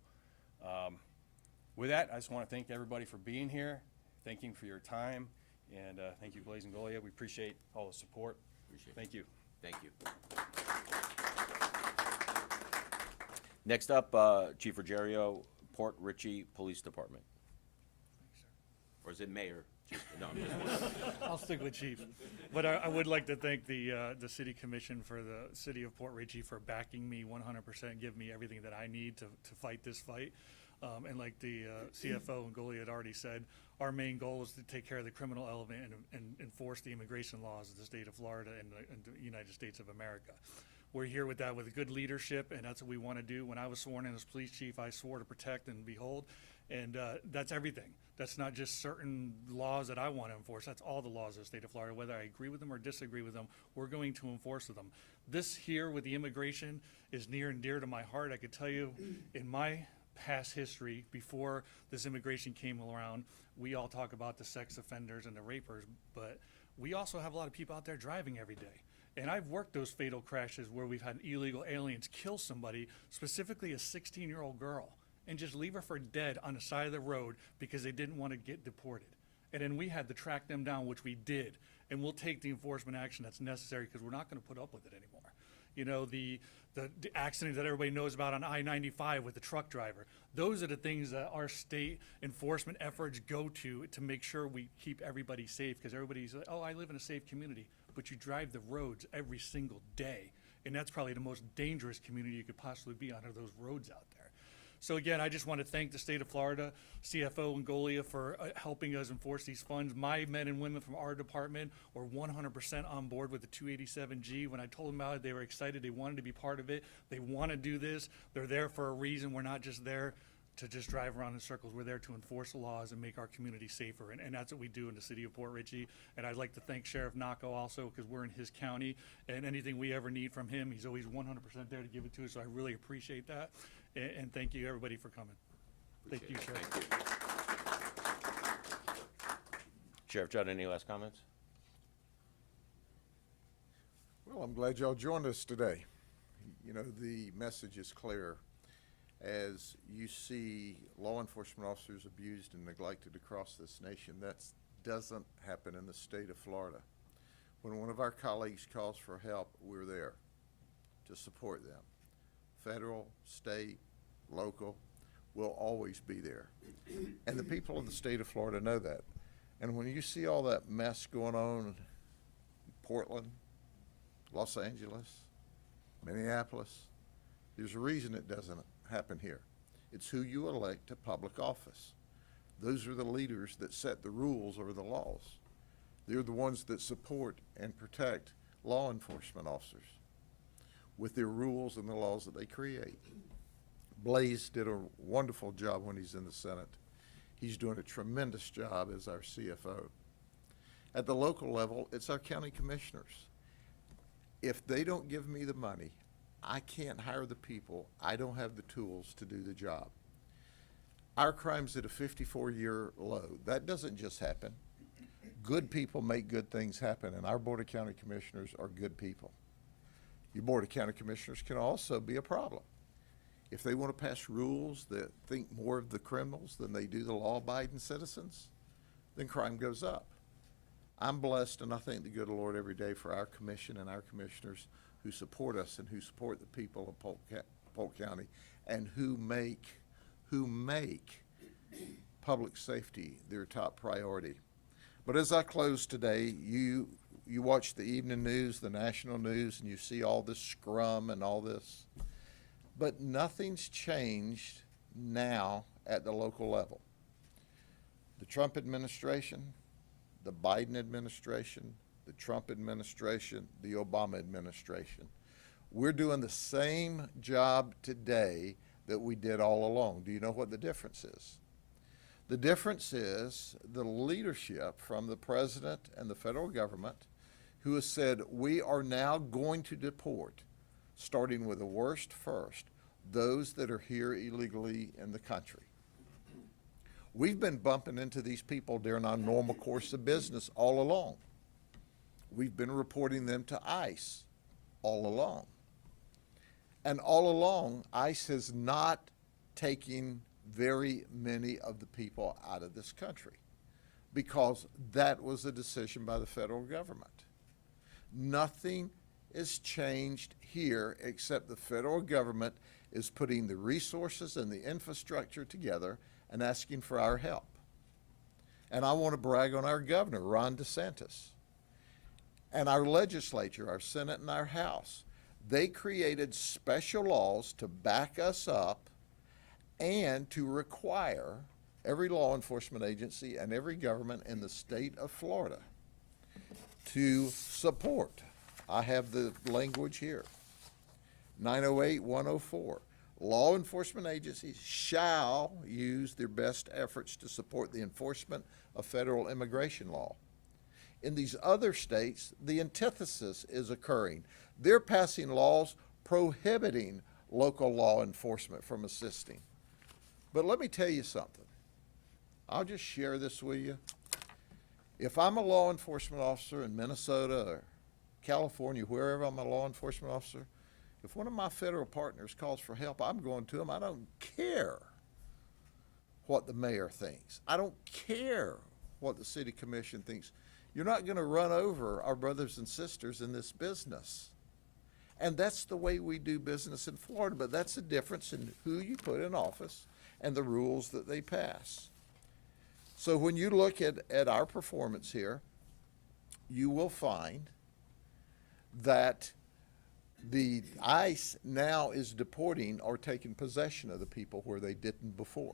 With that, I just want to thank everybody for being here. Thank you for your time. And thank you, Blaise Ingoglia. We appreciate all the support. Thank you. Thank you. Next up, Chief Ruggiero, Port Richey Police Department. Or is it Mayor? No, I'm just I'll stick with Chief. But I would like to thank the City Commission for the City of Port Richey for backing me 100%, give me everything that I need to fight this fight. And like the CFO Ingoglia had already said, our main goal is to take care of the criminal element and enforce the immigration laws of the state of Florida and the United States of America. We're here with that with good leadership, and that's what we want to do. When I was sworn in as police chief, I swore to protect and behold, and that's everything. That's not just certain laws that I want to enforce. That's all the laws of the state of Florida. Whether I agree with them or disagree with them, we're going to enforce them. This here with the immigration is near and dear to my heart. I could tell you in my past history, before this immigration came around, we all talk about the sex offenders and the rapers, but we also have a lot of people out there driving every day. And I've worked those fatal crashes where we've had illegal aliens kill somebody, specifically a 16-year-old girl, and just leave her for dead on the side of the road because they didn't want to get deported. And then we had to track them down, which we did. And we'll take the enforcement action that's necessary because we're not going to put up with it anymore. You know, the accident that everybody knows about on I-95 with the truck driver, those are the things that our state enforcement efforts go to make sure we keep everybody safe, because everybody's like, oh, I live in a safe community, but you drive the roads every single day, and that's probably the most dangerous community you could possibly be on, are those roads out there. So again, I just want to thank the state of Florida, CFO Ingoglia, for helping us enforce these funds. My men and women from our department were 100% on board with the 287G. When I told them about it, they were excited. They wanted to be part of it. They want to do this. They're there for a reason. We're not just there to just drive around in circles. We're there to enforce the laws and make our community safer, and that's what we do in the city of Port Richey. And I'd like to thank Sheriff Naco also, because we're in his county, and anything we ever need from him, he's always 100% there to give it to us, so I really appreciate that. And thank you, everybody, for coming. Thank you, Sheriff. Thank you. Sheriff Judd, any last comments? Well, I'm glad y'all joined us today. You know, the message is clear. As you see law enforcement officers abused and neglected across this nation, that doesn't happen in the state of Florida. When one of our colleagues calls for help, we're there to support them. federal, state, local, will always be there. And the people of the state of Florida know that. And when you see all that mess going on in Portland, Los Angeles, Minneapolis, there's a reason it doesn't happen here. It's who you elect to public office. Those are the leaders that set the rules or the laws. They're the ones that support and protect law enforcement officers with their rules and the laws that they create. Blaise did a wonderful job when he's in the Senate. He's doing a tremendous job as our CFO. At the local level, it's our county commissioners. If they don't give me the money, I can't hire the people. I don't have the tools to do the job. Our crime's at a 54-year low. That doesn't just happen. Good people make good things happen, and our Board of County Commissioners are good people. Your Board of County Commissioners can also be a problem. If they want to pass rules that think more of the criminals than they do the law-abiding citizens, then crime goes up. I'm blessed, and I thank the good Lord every day for our commission and our commissioners who support us and who support the people of Polk County and who make public safety their top priority. But as I close today, you watch the evening news, the national news, and you see all this scrum and all this. But nothing's changed now at the local level. The Trump administration, the Biden administration, the Trump administration, the Obama administration. We're doing the same job today that we did all along. Do you know what the difference is? The difference is the leadership from the president and the federal government who has said we are now going to deport, starting with the worst first, those that are here illegally in the country. We've been bumping into these people during our normal course of business all along. We've been reporting them to ICE all along. And all along, ICE has not taken very many of the people out of this country because that was a decision by the federal government. Nothing is changed here except the federal government is putting the resources and the infrastructure together and asking for our help. And I want to brag on our governor, Ron DeSantis, and our legislature, our Senate and our House. They created special laws to back us up and to require every law enforcement agency and every government in the state of Florida to support. I have the language here. 908-104. Law enforcement agencies shall use their best efforts to support the enforcement of federal immigration law. In these other states, the antithesis is occurring. They're passing laws prohibiting local law enforcement from assisting. But let me tell you something. I'll just share this with you. If I'm a law enforcement officer in Minnesota or California, wherever I'm a law enforcement officer, if one of my federal partners calls for help, I'm going to them. I don't care what the mayor thinks. I don't care what the city commission thinks. You're not going to run over our brothers and sisters in this business. And that's the way we do business in Florida, but that's the difference in who you put in office and the rules that they pass. So when you look at our performance here, you will find that the ICE now is deporting or taking possession of the people where they didn't before.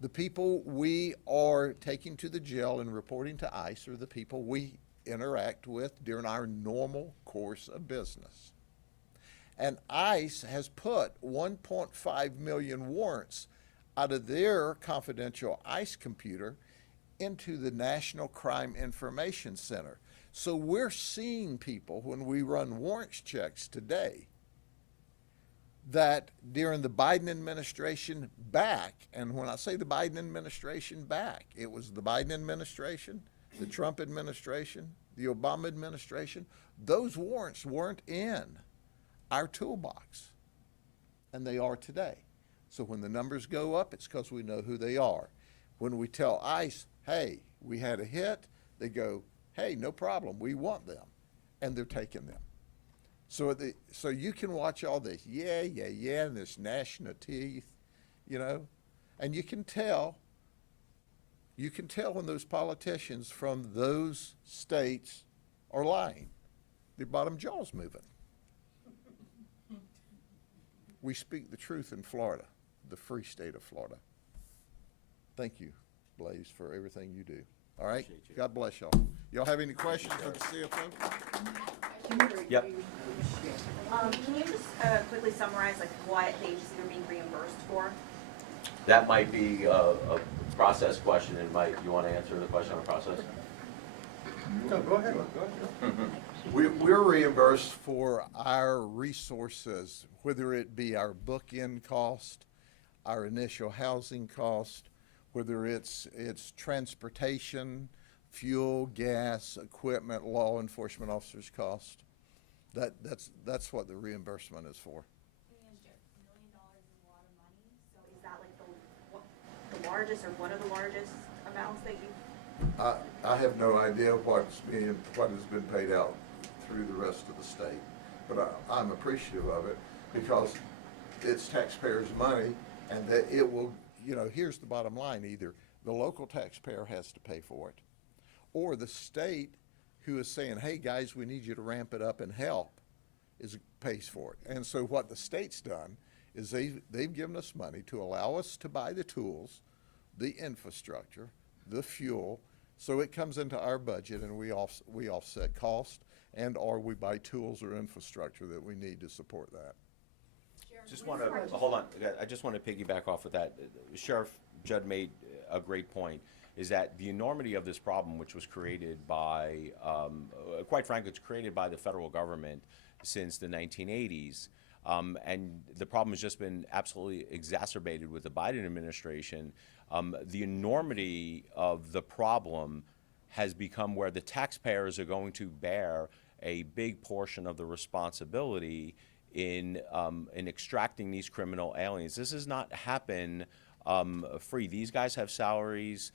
The people we are taking to the jail and reporting to ICE are the people we interact with during our normal course of business. And ICE has put 1.5 million warrants out of their confidential ICE computer into the National Crime Information Center. So we're seeing people when we run warrants checks today that during the Biden administration back, and when I say the Biden administration back, it was the Biden administration, the Trump administration, the Obama administration, those warrants weren't in our toolbox, and they are today. So when the numbers go up, it's because we know who they are. When we tell ICE, hey, we had a hit, they go, hey, no problem, we want them, and they're taking them. So you can watch all this, and this gnashing of teeth, and you can tell when those politicians from those states are lying. Their bottom jaw's moving. We speak the truth in Florida, the free state of Florida. Thank you, Blaise, for everything you do. All right? Appreciate you. God bless y'all. Y'all have any questions for the CFO? Yep. Can you just quickly summarize like what the agencies are being reimbursed for? That might be a process question, and Mike, you want to answer the question on process? Go ahead. We're reimbursed for our resources, whether it be our book-in cost, our initial housing cost, whether it's transportation, fuel, gas, equipment, law enforcement officers' cost. That's what the reimbursement is for. $1 million is a lot of money. So is that like the largest or one of the largest amounts that you? I have no idea what has been paid out through the rest of the state, but I'm appreciative of it because it's taxpayers' money, and that it will. Here's the bottom line: either the local taxpayer has to pay for it, or the state, who is saying, "Hey guys, we need you to ramp it up and help," pays for it. And so what the state's done is they've given us money to allow us to buy the tools, the infrastructure, the fuel, so it comes into our budget and we offset cost, and or we buy tools or infrastructure that we need to support that. Just want to, hold on, I just want to piggyback off of that. Sheriff Judd made a great point, is that the enormity of this problem, which was created by, quite frankly, it's created by the federal government since the 1980s. And the problem has just been absolutely exacerbated with the Biden administration. The enormity of the problem has become where the taxpayers are going to bear a big portion of the responsibility in extracting these criminal aliens. This does not happen free. These guys have salaries.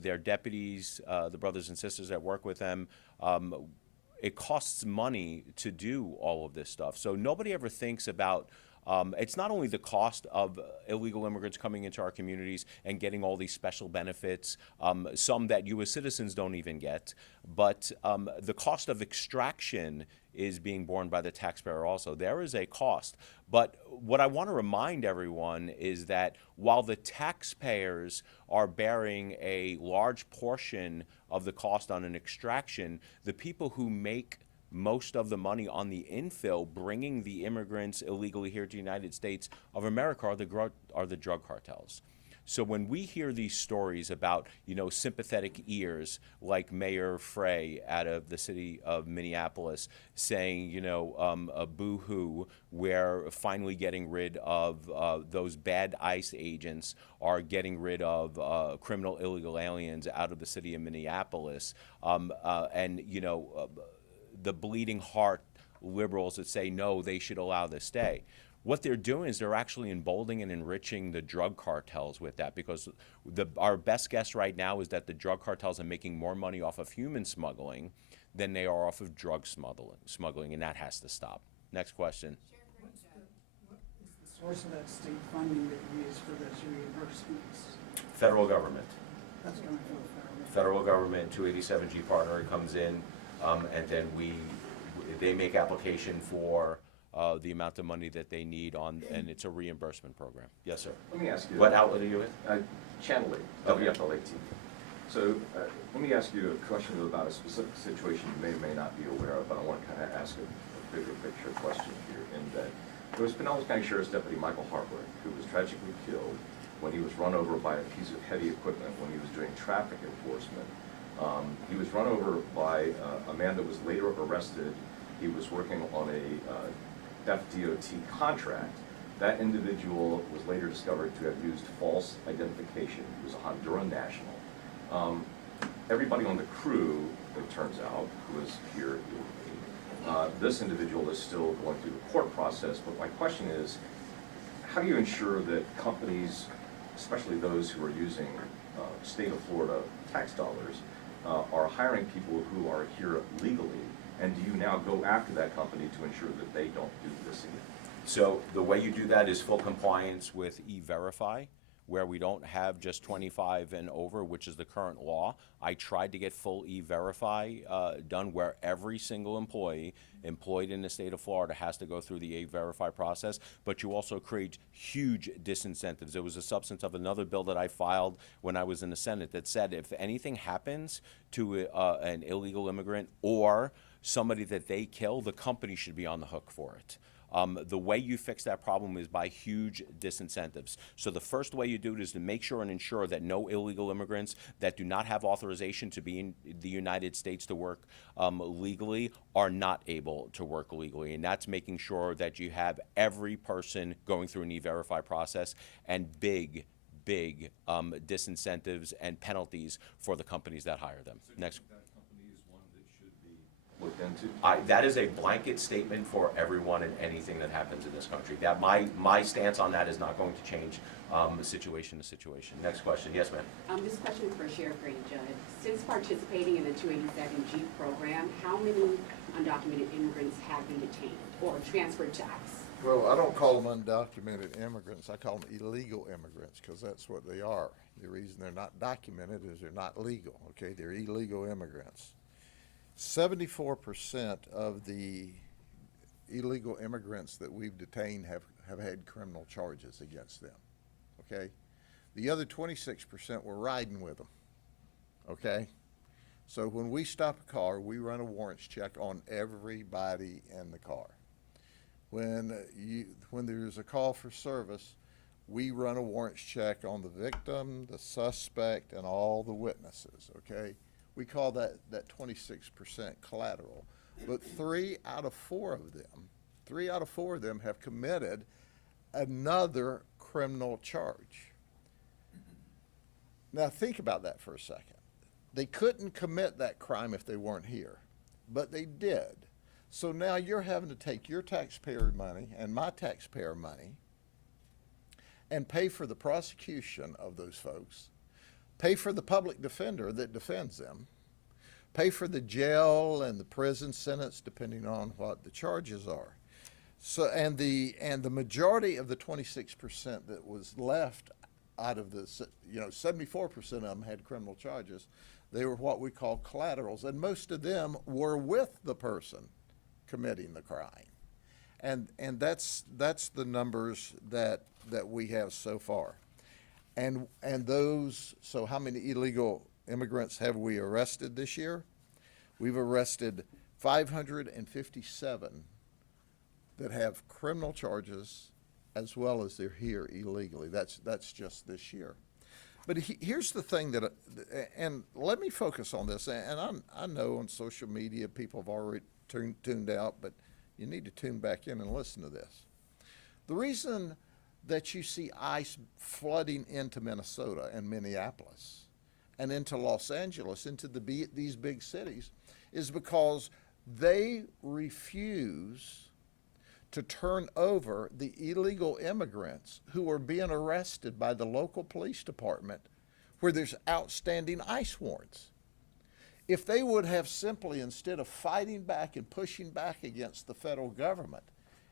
Their deputies, the brothers and sisters that work with them, it costs money to do all of this stuff. So nobody ever thinks about, it's not only the cost of illegal immigrants coming into our communities and getting all these special benefits, some that you as citizens don't even get, but the cost of extraction is being borne by the taxpayer also. There is a cost. But what I want to remind everyone is that while the taxpayers are bearing a large portion of the cost on an extraction, the people who make most of the money on the infill, bringing the immigrants illegally here to the United States of America, are the drug cartels. So when we hear these stories about, sympathetic ears like Mayor Frey out of the city of Minneapolis saying, a boo-hoo, we're finally getting rid of those bad ICE agents, are getting rid of criminal illegal aliens out of the city of Minneapolis, the bleeding heart liberals that say, no, they should allow this stay. What they're doing is they're actually emboldening and enriching the drug cartels with that, because our best guess right now is that the drug cartels are making more money off of human smuggling than they are off of drug smuggling, and that has to stop. Next question. What is the source of that state funding that you use for those reimbursements? Federal government. That's coming from the Federal government, 287G partner comes in, and then they make application for the amount of money that they need and it's a reimbursement program. Yes, sir. Let me ask you. What outlet are you in? Channel 8, WFLA TV. So let me ask you a question about a specific situation you may or may not be aware of, but I want to kind of ask a bigger picture question here, in that there was Pinellas County Sheriff's Deputy Michael Harper, who was tragically killed when he was run over by a piece of heavy equipment when he was doing traffic enforcement. He was run over by a man that was later arrested. He was working on a DOT contract. That individual was later discovered to have used false identification. He was a Honduran national. Everybody on the crew, it turns out, who was here illegally. This individual is still going through the court process, but my question is, how do you ensure that companies, especially those who are using state of Florida tax dollars, are hiring people who are here legally And do you now go after that company to ensure that they don't do this again? So the way you do that is full compliance with E-Verify, where we don't have just 25 and over, which is the current law. I tried to get full E-Verify done where every single employee employed in the state of Florida has to go through the E-Verify process, but you also create huge disincentives. It was a substance of another bill that I filed when I was in the Senate that said if anything happens to an illegal immigrant or somebody that they kill, the company should be on the hook for it. The way you fix that problem is by huge disincentives. So the first way you do it is to make sure and ensure that no illegal immigrants that do not have authorization to be in the United States to work legally are not able to work legally. And that's making sure that you have every person going through an E-Verify process and big disincentives and penalties for the companies that hire them. Next. That company is one that should be looked into? That is a blanket statement for everyone and anything that happens in this country. That my stance on that is not going to change situation to situation. Next question. Yes, ma'am. This question is for Sheriff Grady Judd. Since participating in the 287G program, how many undocumented immigrants have been detained or transferred to ICE? Well, I don't call them undocumented immigrants. I call them illegal immigrants because that's what they are. The reason they're not documented is they're not legal, okay? They're illegal immigrants. 74% of the illegal immigrants that we've detained have had criminal charges against them, okay? The other 26% were riding with them, okay? So when we stop a car, we run a warrants check on everybody in the car. When there's a call for service, we run a warrants check on the victim, the suspect, and all the witnesses, okay? We call that 26% collateral. But 3 out of 4 of them have committed another criminal charge. Now think about that for a second. They couldn't commit that crime if they weren't here, but they did. So now you're having to take your taxpayer money and my taxpayer money and pay for the prosecution of those folks, pay for the public defender that defends them, pay for the jail and the prison sentence depending on what the charges are. So and the majority of the 26% that was left out of the 74% of them had criminal charges. They were what we call collaterals, and most of them were with the person committing the crime. And that's the numbers that we have so far. And those, so how many illegal immigrants have we arrested this year? We've arrested 557 that have criminal charges as well as they're here illegally. That's just this year. But here's the thing that, and let me focus on this, and I know on social media people have already tuned out, but you need to tune back in and listen to this. The reason that you see ICE flooding into Minnesota and Minneapolis and into Los Angeles, into these big cities, is because they refuse to turn over the illegal immigrants who are being arrested by the local police department where there's outstanding ICE warrants. If they would have simply, instead of fighting back and pushing back against the federal government,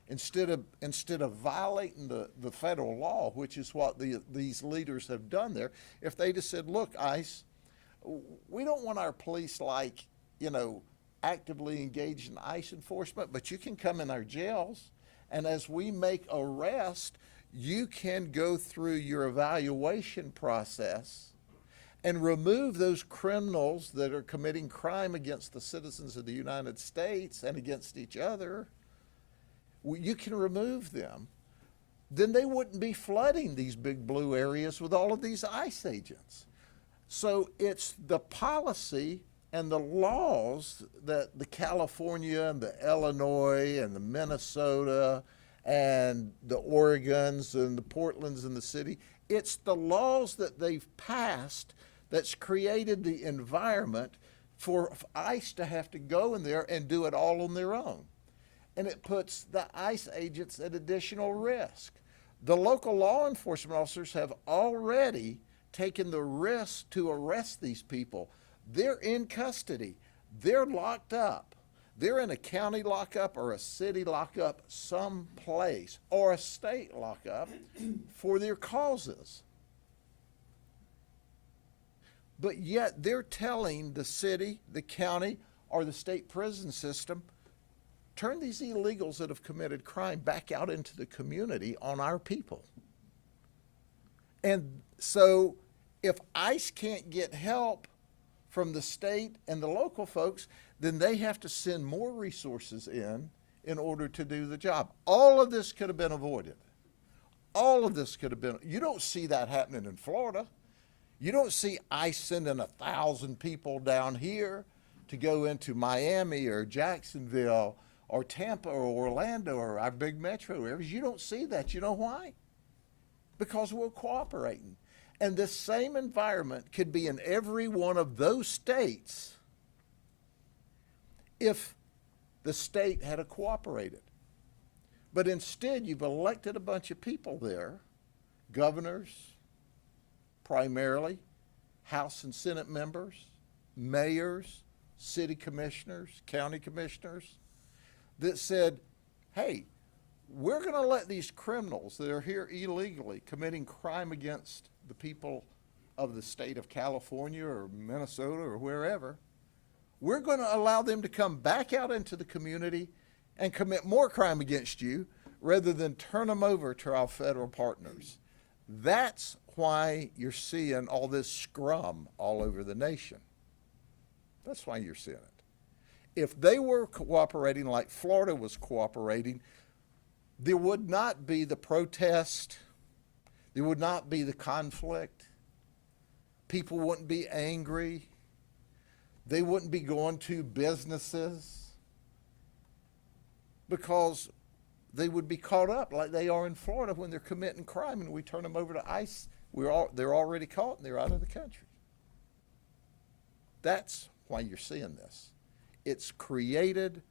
instead of violating the federal law, which is what these leaders have done there, if they just said, look, ICE, we don't want our police actively engaged in ICE enforcement, but you can come in our jails, and as we make arrest, you can go through your evaluation process and remove those criminals that are committing crime against the citizens of the United States and against each other. You can remove them. Then they wouldn't be flooding these big blue areas with all of these ICE agents. So it's the policy and the laws that the California and the Illinois and the Minnesota and the Oregons and the Portlands and the city, it's the laws that they've passed that's created the environment for ICE to have to go in there and do it all on their own. And it puts the ICE agents at additional risk. The local law enforcement officers have already taken the risk to arrest these people. They're in custody. They're locked up. They're in a county lockup or a city lockup someplace, or a state lockup for their causes. But yet they're telling the city, the county, or the state prison system, turn these illegals that have committed crime back out into the community on our people. And so if ICE can't get help from the state and the local folks, then they have to send more resources in order to do the job. All of this could have been avoided. All of this could have been, you don't see that happening in Florida. You don't see ICE sending 1,000 people down here to go into Miami or Jacksonville or Tampa or Orlando or our big metro areas. You don't see that. You know why? Because we're cooperating. And this same environment could be in every one of those states if the state had cooperated. But instead, you've elected a bunch of people there, governors, primarily, House and Senate members, mayors, city commissioners, county commissioners, that said, hey, we're going to let these criminals that are here illegally committing crime against the people of the state of California or Minnesota or wherever, we're going to allow them to come back out into the community and commit more crime against you rather than turn them over to our federal partners. That's why you're seeing all this scrum all over the nation. That's why you're seeing it. If they were cooperating like Florida was cooperating, there would not be the protest, there would not be the conflict, people wouldn't be angry, they wouldn't be going to businesses because they would be caught up like they are in Florida when they're committing crime and we turn them over to ICE. They're already caught and they're out of the country. That's why you're seeing this. It's created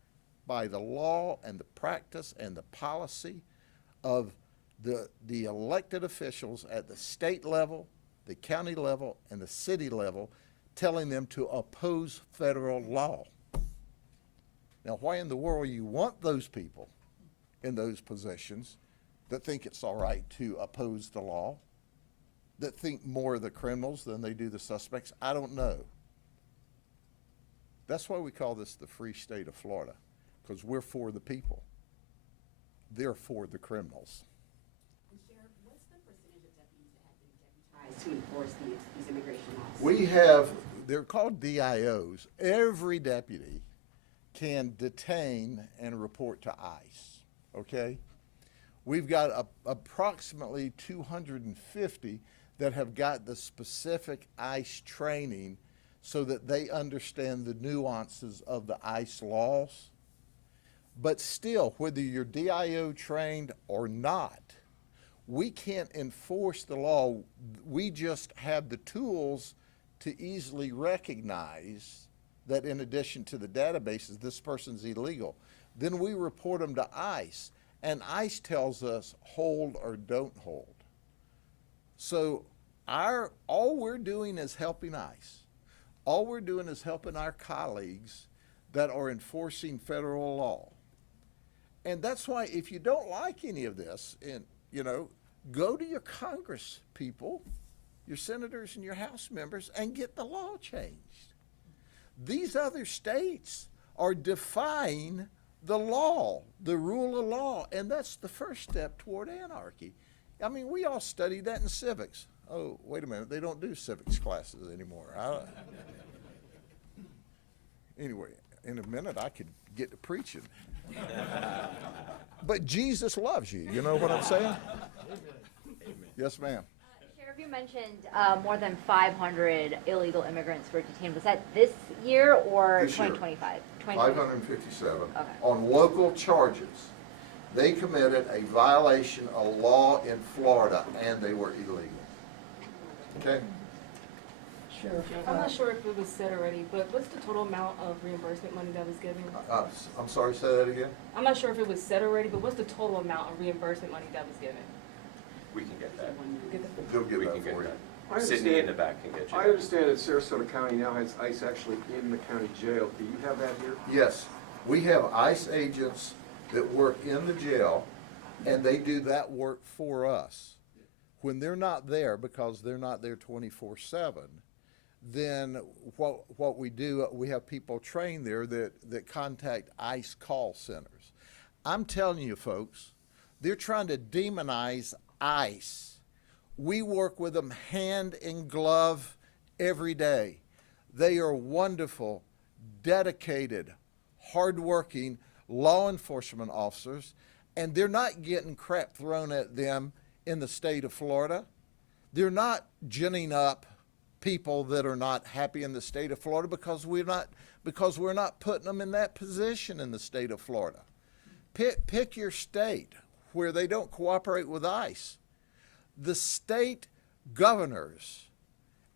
by the law and the practice and the policy of the elected officials at the state level, the county level, and the city level, telling them to oppose federal law. Now, why in the world you want those people in those positions that think it's all right to oppose the law, that think more of the criminals than they do the suspects? I don't know. That's why we call this the free state of Florida, because we're for the people. They're for the criminals. And Sheriff, what's the percentage of deputies that have been deputized to enforce these immigration laws? We have, they're called DIOs. Every deputy can detain and report to ICE, okay? We've got approximately 250 that have got the specific ICE training so that they understand the nuances of the ICE laws. But still, whether you're DIO trained or not, we can't enforce the law. We just have the tools to easily recognize that in addition to the databases, this person's illegal. Then we report them to ICE, and ICE tells us hold or don't hold. So all we're doing is helping ICE. All we're doing is helping our colleagues that are enforcing federal law. And that's why if you don't like any of this, and go to your Congress people, your senators and your House members, and get the law changed. These other states are defying the law, the rule of law, and that's the first step toward anarchy. I mean, we all study that in civics. Oh, wait a minute, they don't do civics classes anymore. Anyway, in a minute I could get to preaching. But Jesus loves you, you know what I'm saying? Amen. Yes, ma'am. Sheriff, you mentioned more than 500 illegal immigrants were detained. Was that this year or This year. 2025? 557 Okay. on local charges. They committed a violation of law in Florida and they were illegal. Okay? Sheriff, I'm not sure if it was said already, but what's the total amount of reimbursement money that was given? I'm sorry, say that again? I'm not sure if it was said already, but what's the total amount of reimbursement money that was given? We can get that. He'll get We that can get for you. that. Sydney in the back can get you I that. understand that Sarasota County now has ICE actually in the county jail. Do you have that here? Yes, We have ICE agents that work in the jail, and they do that work for us. When they're not there, because they're not there 24/7, then what we do, we have people trained there that contact ICE call centers. I'm telling you, folks, they're trying to demonize ICE. We work with them hand in glove every day. They are wonderful, dedicated, hardworking law enforcement officers, and they're not getting crap thrown at them in the state of Florida. They're not ginning up people that are not happy in the state of Florida because we're not putting them in that position in the state of Florida. Pick your state where they don't cooperate with ICE. The state governors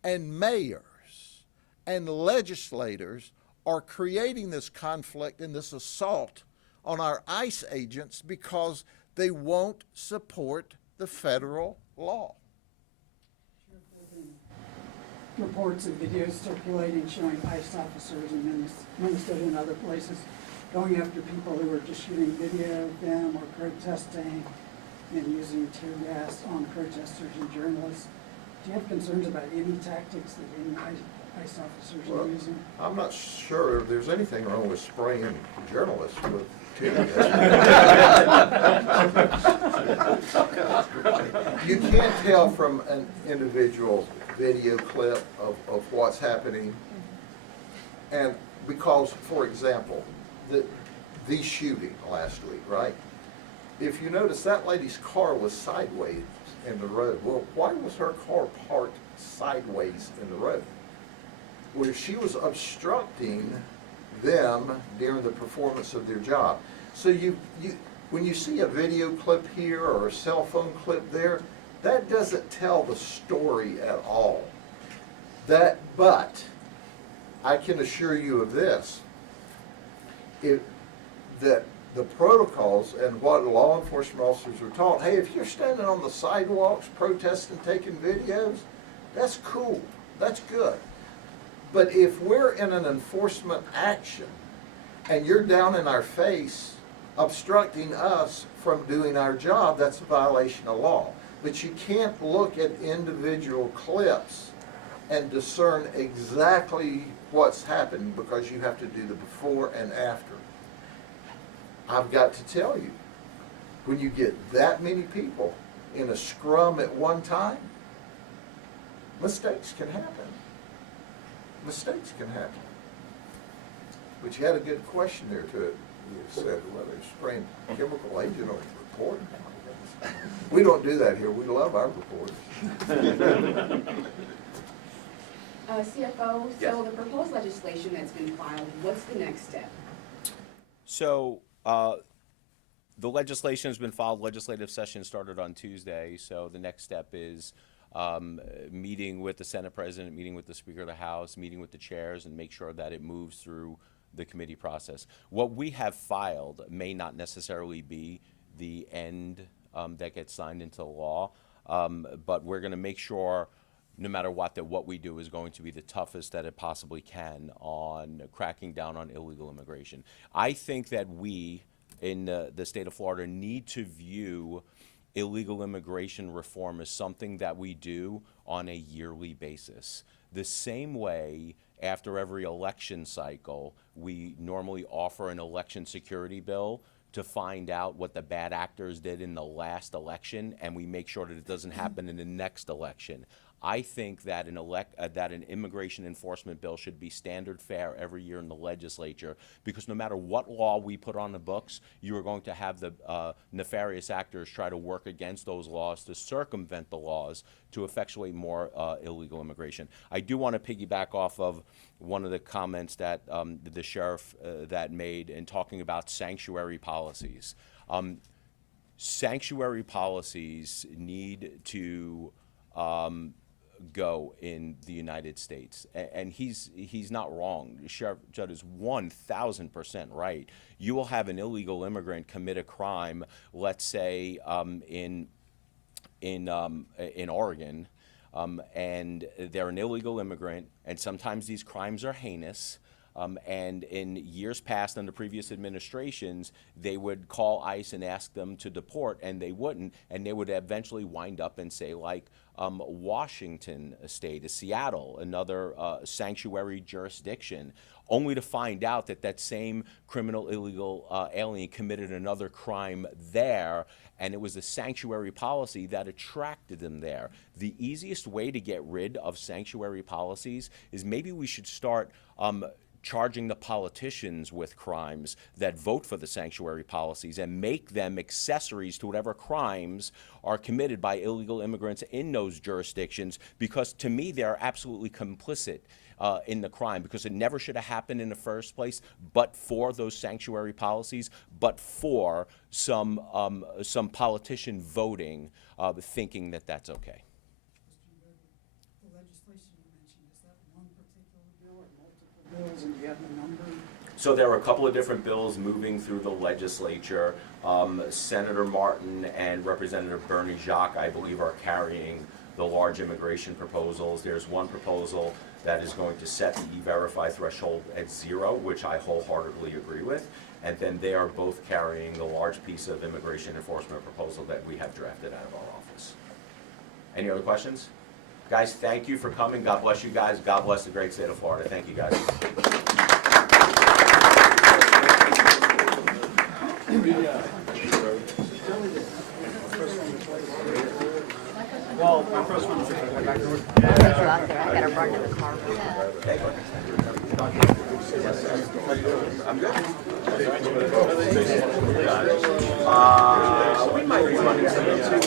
and mayors and legislators are creating this conflict and this assault on our ICE agents because they won't support the federal law. Reports and videos circulating showing ICE officers in Minnesota and other places going after people who are just shooting video of them or protesting and using tear gas on protesters and journalists. Do you have concerns about any tactics that any ICE officers are using? I'm not sure if there's anything wrong with spraying journalists with tear gas. You can't tell from an individual video clip of what's happening. And because, for example, the shooting last week, right? If you notice, that lady's car was sideways in the road. Well, why was her car parked sideways in the road? Well, she was obstructing them during the performance of their job. So when you see a video clip here or a cell phone clip there, that doesn't tell the story at all. But I can assure you of this, that the protocols and what law enforcement officers are taught, hey, if you're standing on the sidewalks protesting, taking videos, that's cool, that's good. But if we're in an enforcement action and you're down in our face obstructing us from doing our job, that's a violation of law. But you can't look at individual clips and discern exactly what's happening because you have to do the before and after. I've got to tell you, when you get that many people in a scrum at one time, mistakes can happen. Mistakes can happen. But you had a good question there to it. You said, well, they're spraying chemical agent on the report. We don't do that here. We love our reporters. CFO, Yes. so the proposed legislation that's been filed, what's the next step? So the legislation has been filed. Legislative session started on Tuesday. So the next step is meeting with the Senate President, meeting with the Speaker of the House, meeting with the chairs, and make sure that it moves through the committee process. What we have filed may not necessarily be the end that gets signed into law, but we're going to make sure, no matter what, that what we do is going to be the toughest that it possibly can on cracking down on illegal immigration. I think that we, in the state of Florida, need to view illegal immigration reform as something that we do on a yearly basis. The same way, after every election cycle, we normally offer an election security bill to find out what the bad actors did in the last election, and we make sure that it doesn't happen in the next election. I think that an immigration enforcement bill should be standard fare every year in the legislature, because no matter what law we put on the books, you are going to have the nefarious actors try to work against those laws to circumvent the laws to effectuate more illegal immigration. I do want to piggyback off of one of the comments that the sheriff that made in talking about sanctuary policies. Sanctuary policies need to go in the United States, and he's not wrong. Sheriff Judd is 1,000% right. You will have an illegal immigrant commit a crime, let's say in Oregon, and they're an illegal immigrant, and sometimes these crimes are heinous. And in years past, under previous administrations, they would call ICE and ask them to deport, and they wouldn't, and they would eventually wind up and say, like, Washington State, Seattle, another sanctuary jurisdiction, only to find out that that same criminal illegal alien committed another crime there, and it was the sanctuary policy that attracted them there. The easiest way to get rid of sanctuary policies is maybe we should start charging the politicians with crimes that vote for the sanctuary policies and make them accessories to whatever crimes are committed by illegal immigrants in those jurisdictions, because to me they're absolutely complicit in the crime, because it never should have happened in the first place, but for those sanctuary policies, but for some politician voting, thinking that that's okay. The legislation you mentioned, is that one particular bill or multiple bills, and do you have the number? So there are a couple of different bills moving through the legislature. Senator Martin and Representative Bernie Jacques, I believe, are carrying the large immigration proposals. There's one proposal that is going to set the E-Verify threshold at 0, which I wholeheartedly agree with. And then they are both carrying the large piece of immigration enforcement proposal that we have drafted out of our office. Any other questions? Guys, thank you for coming. God bless you guys. God bless the great state of Florida. Thank you, guys. I gotta run to the car. I'm good. We might be running some into it.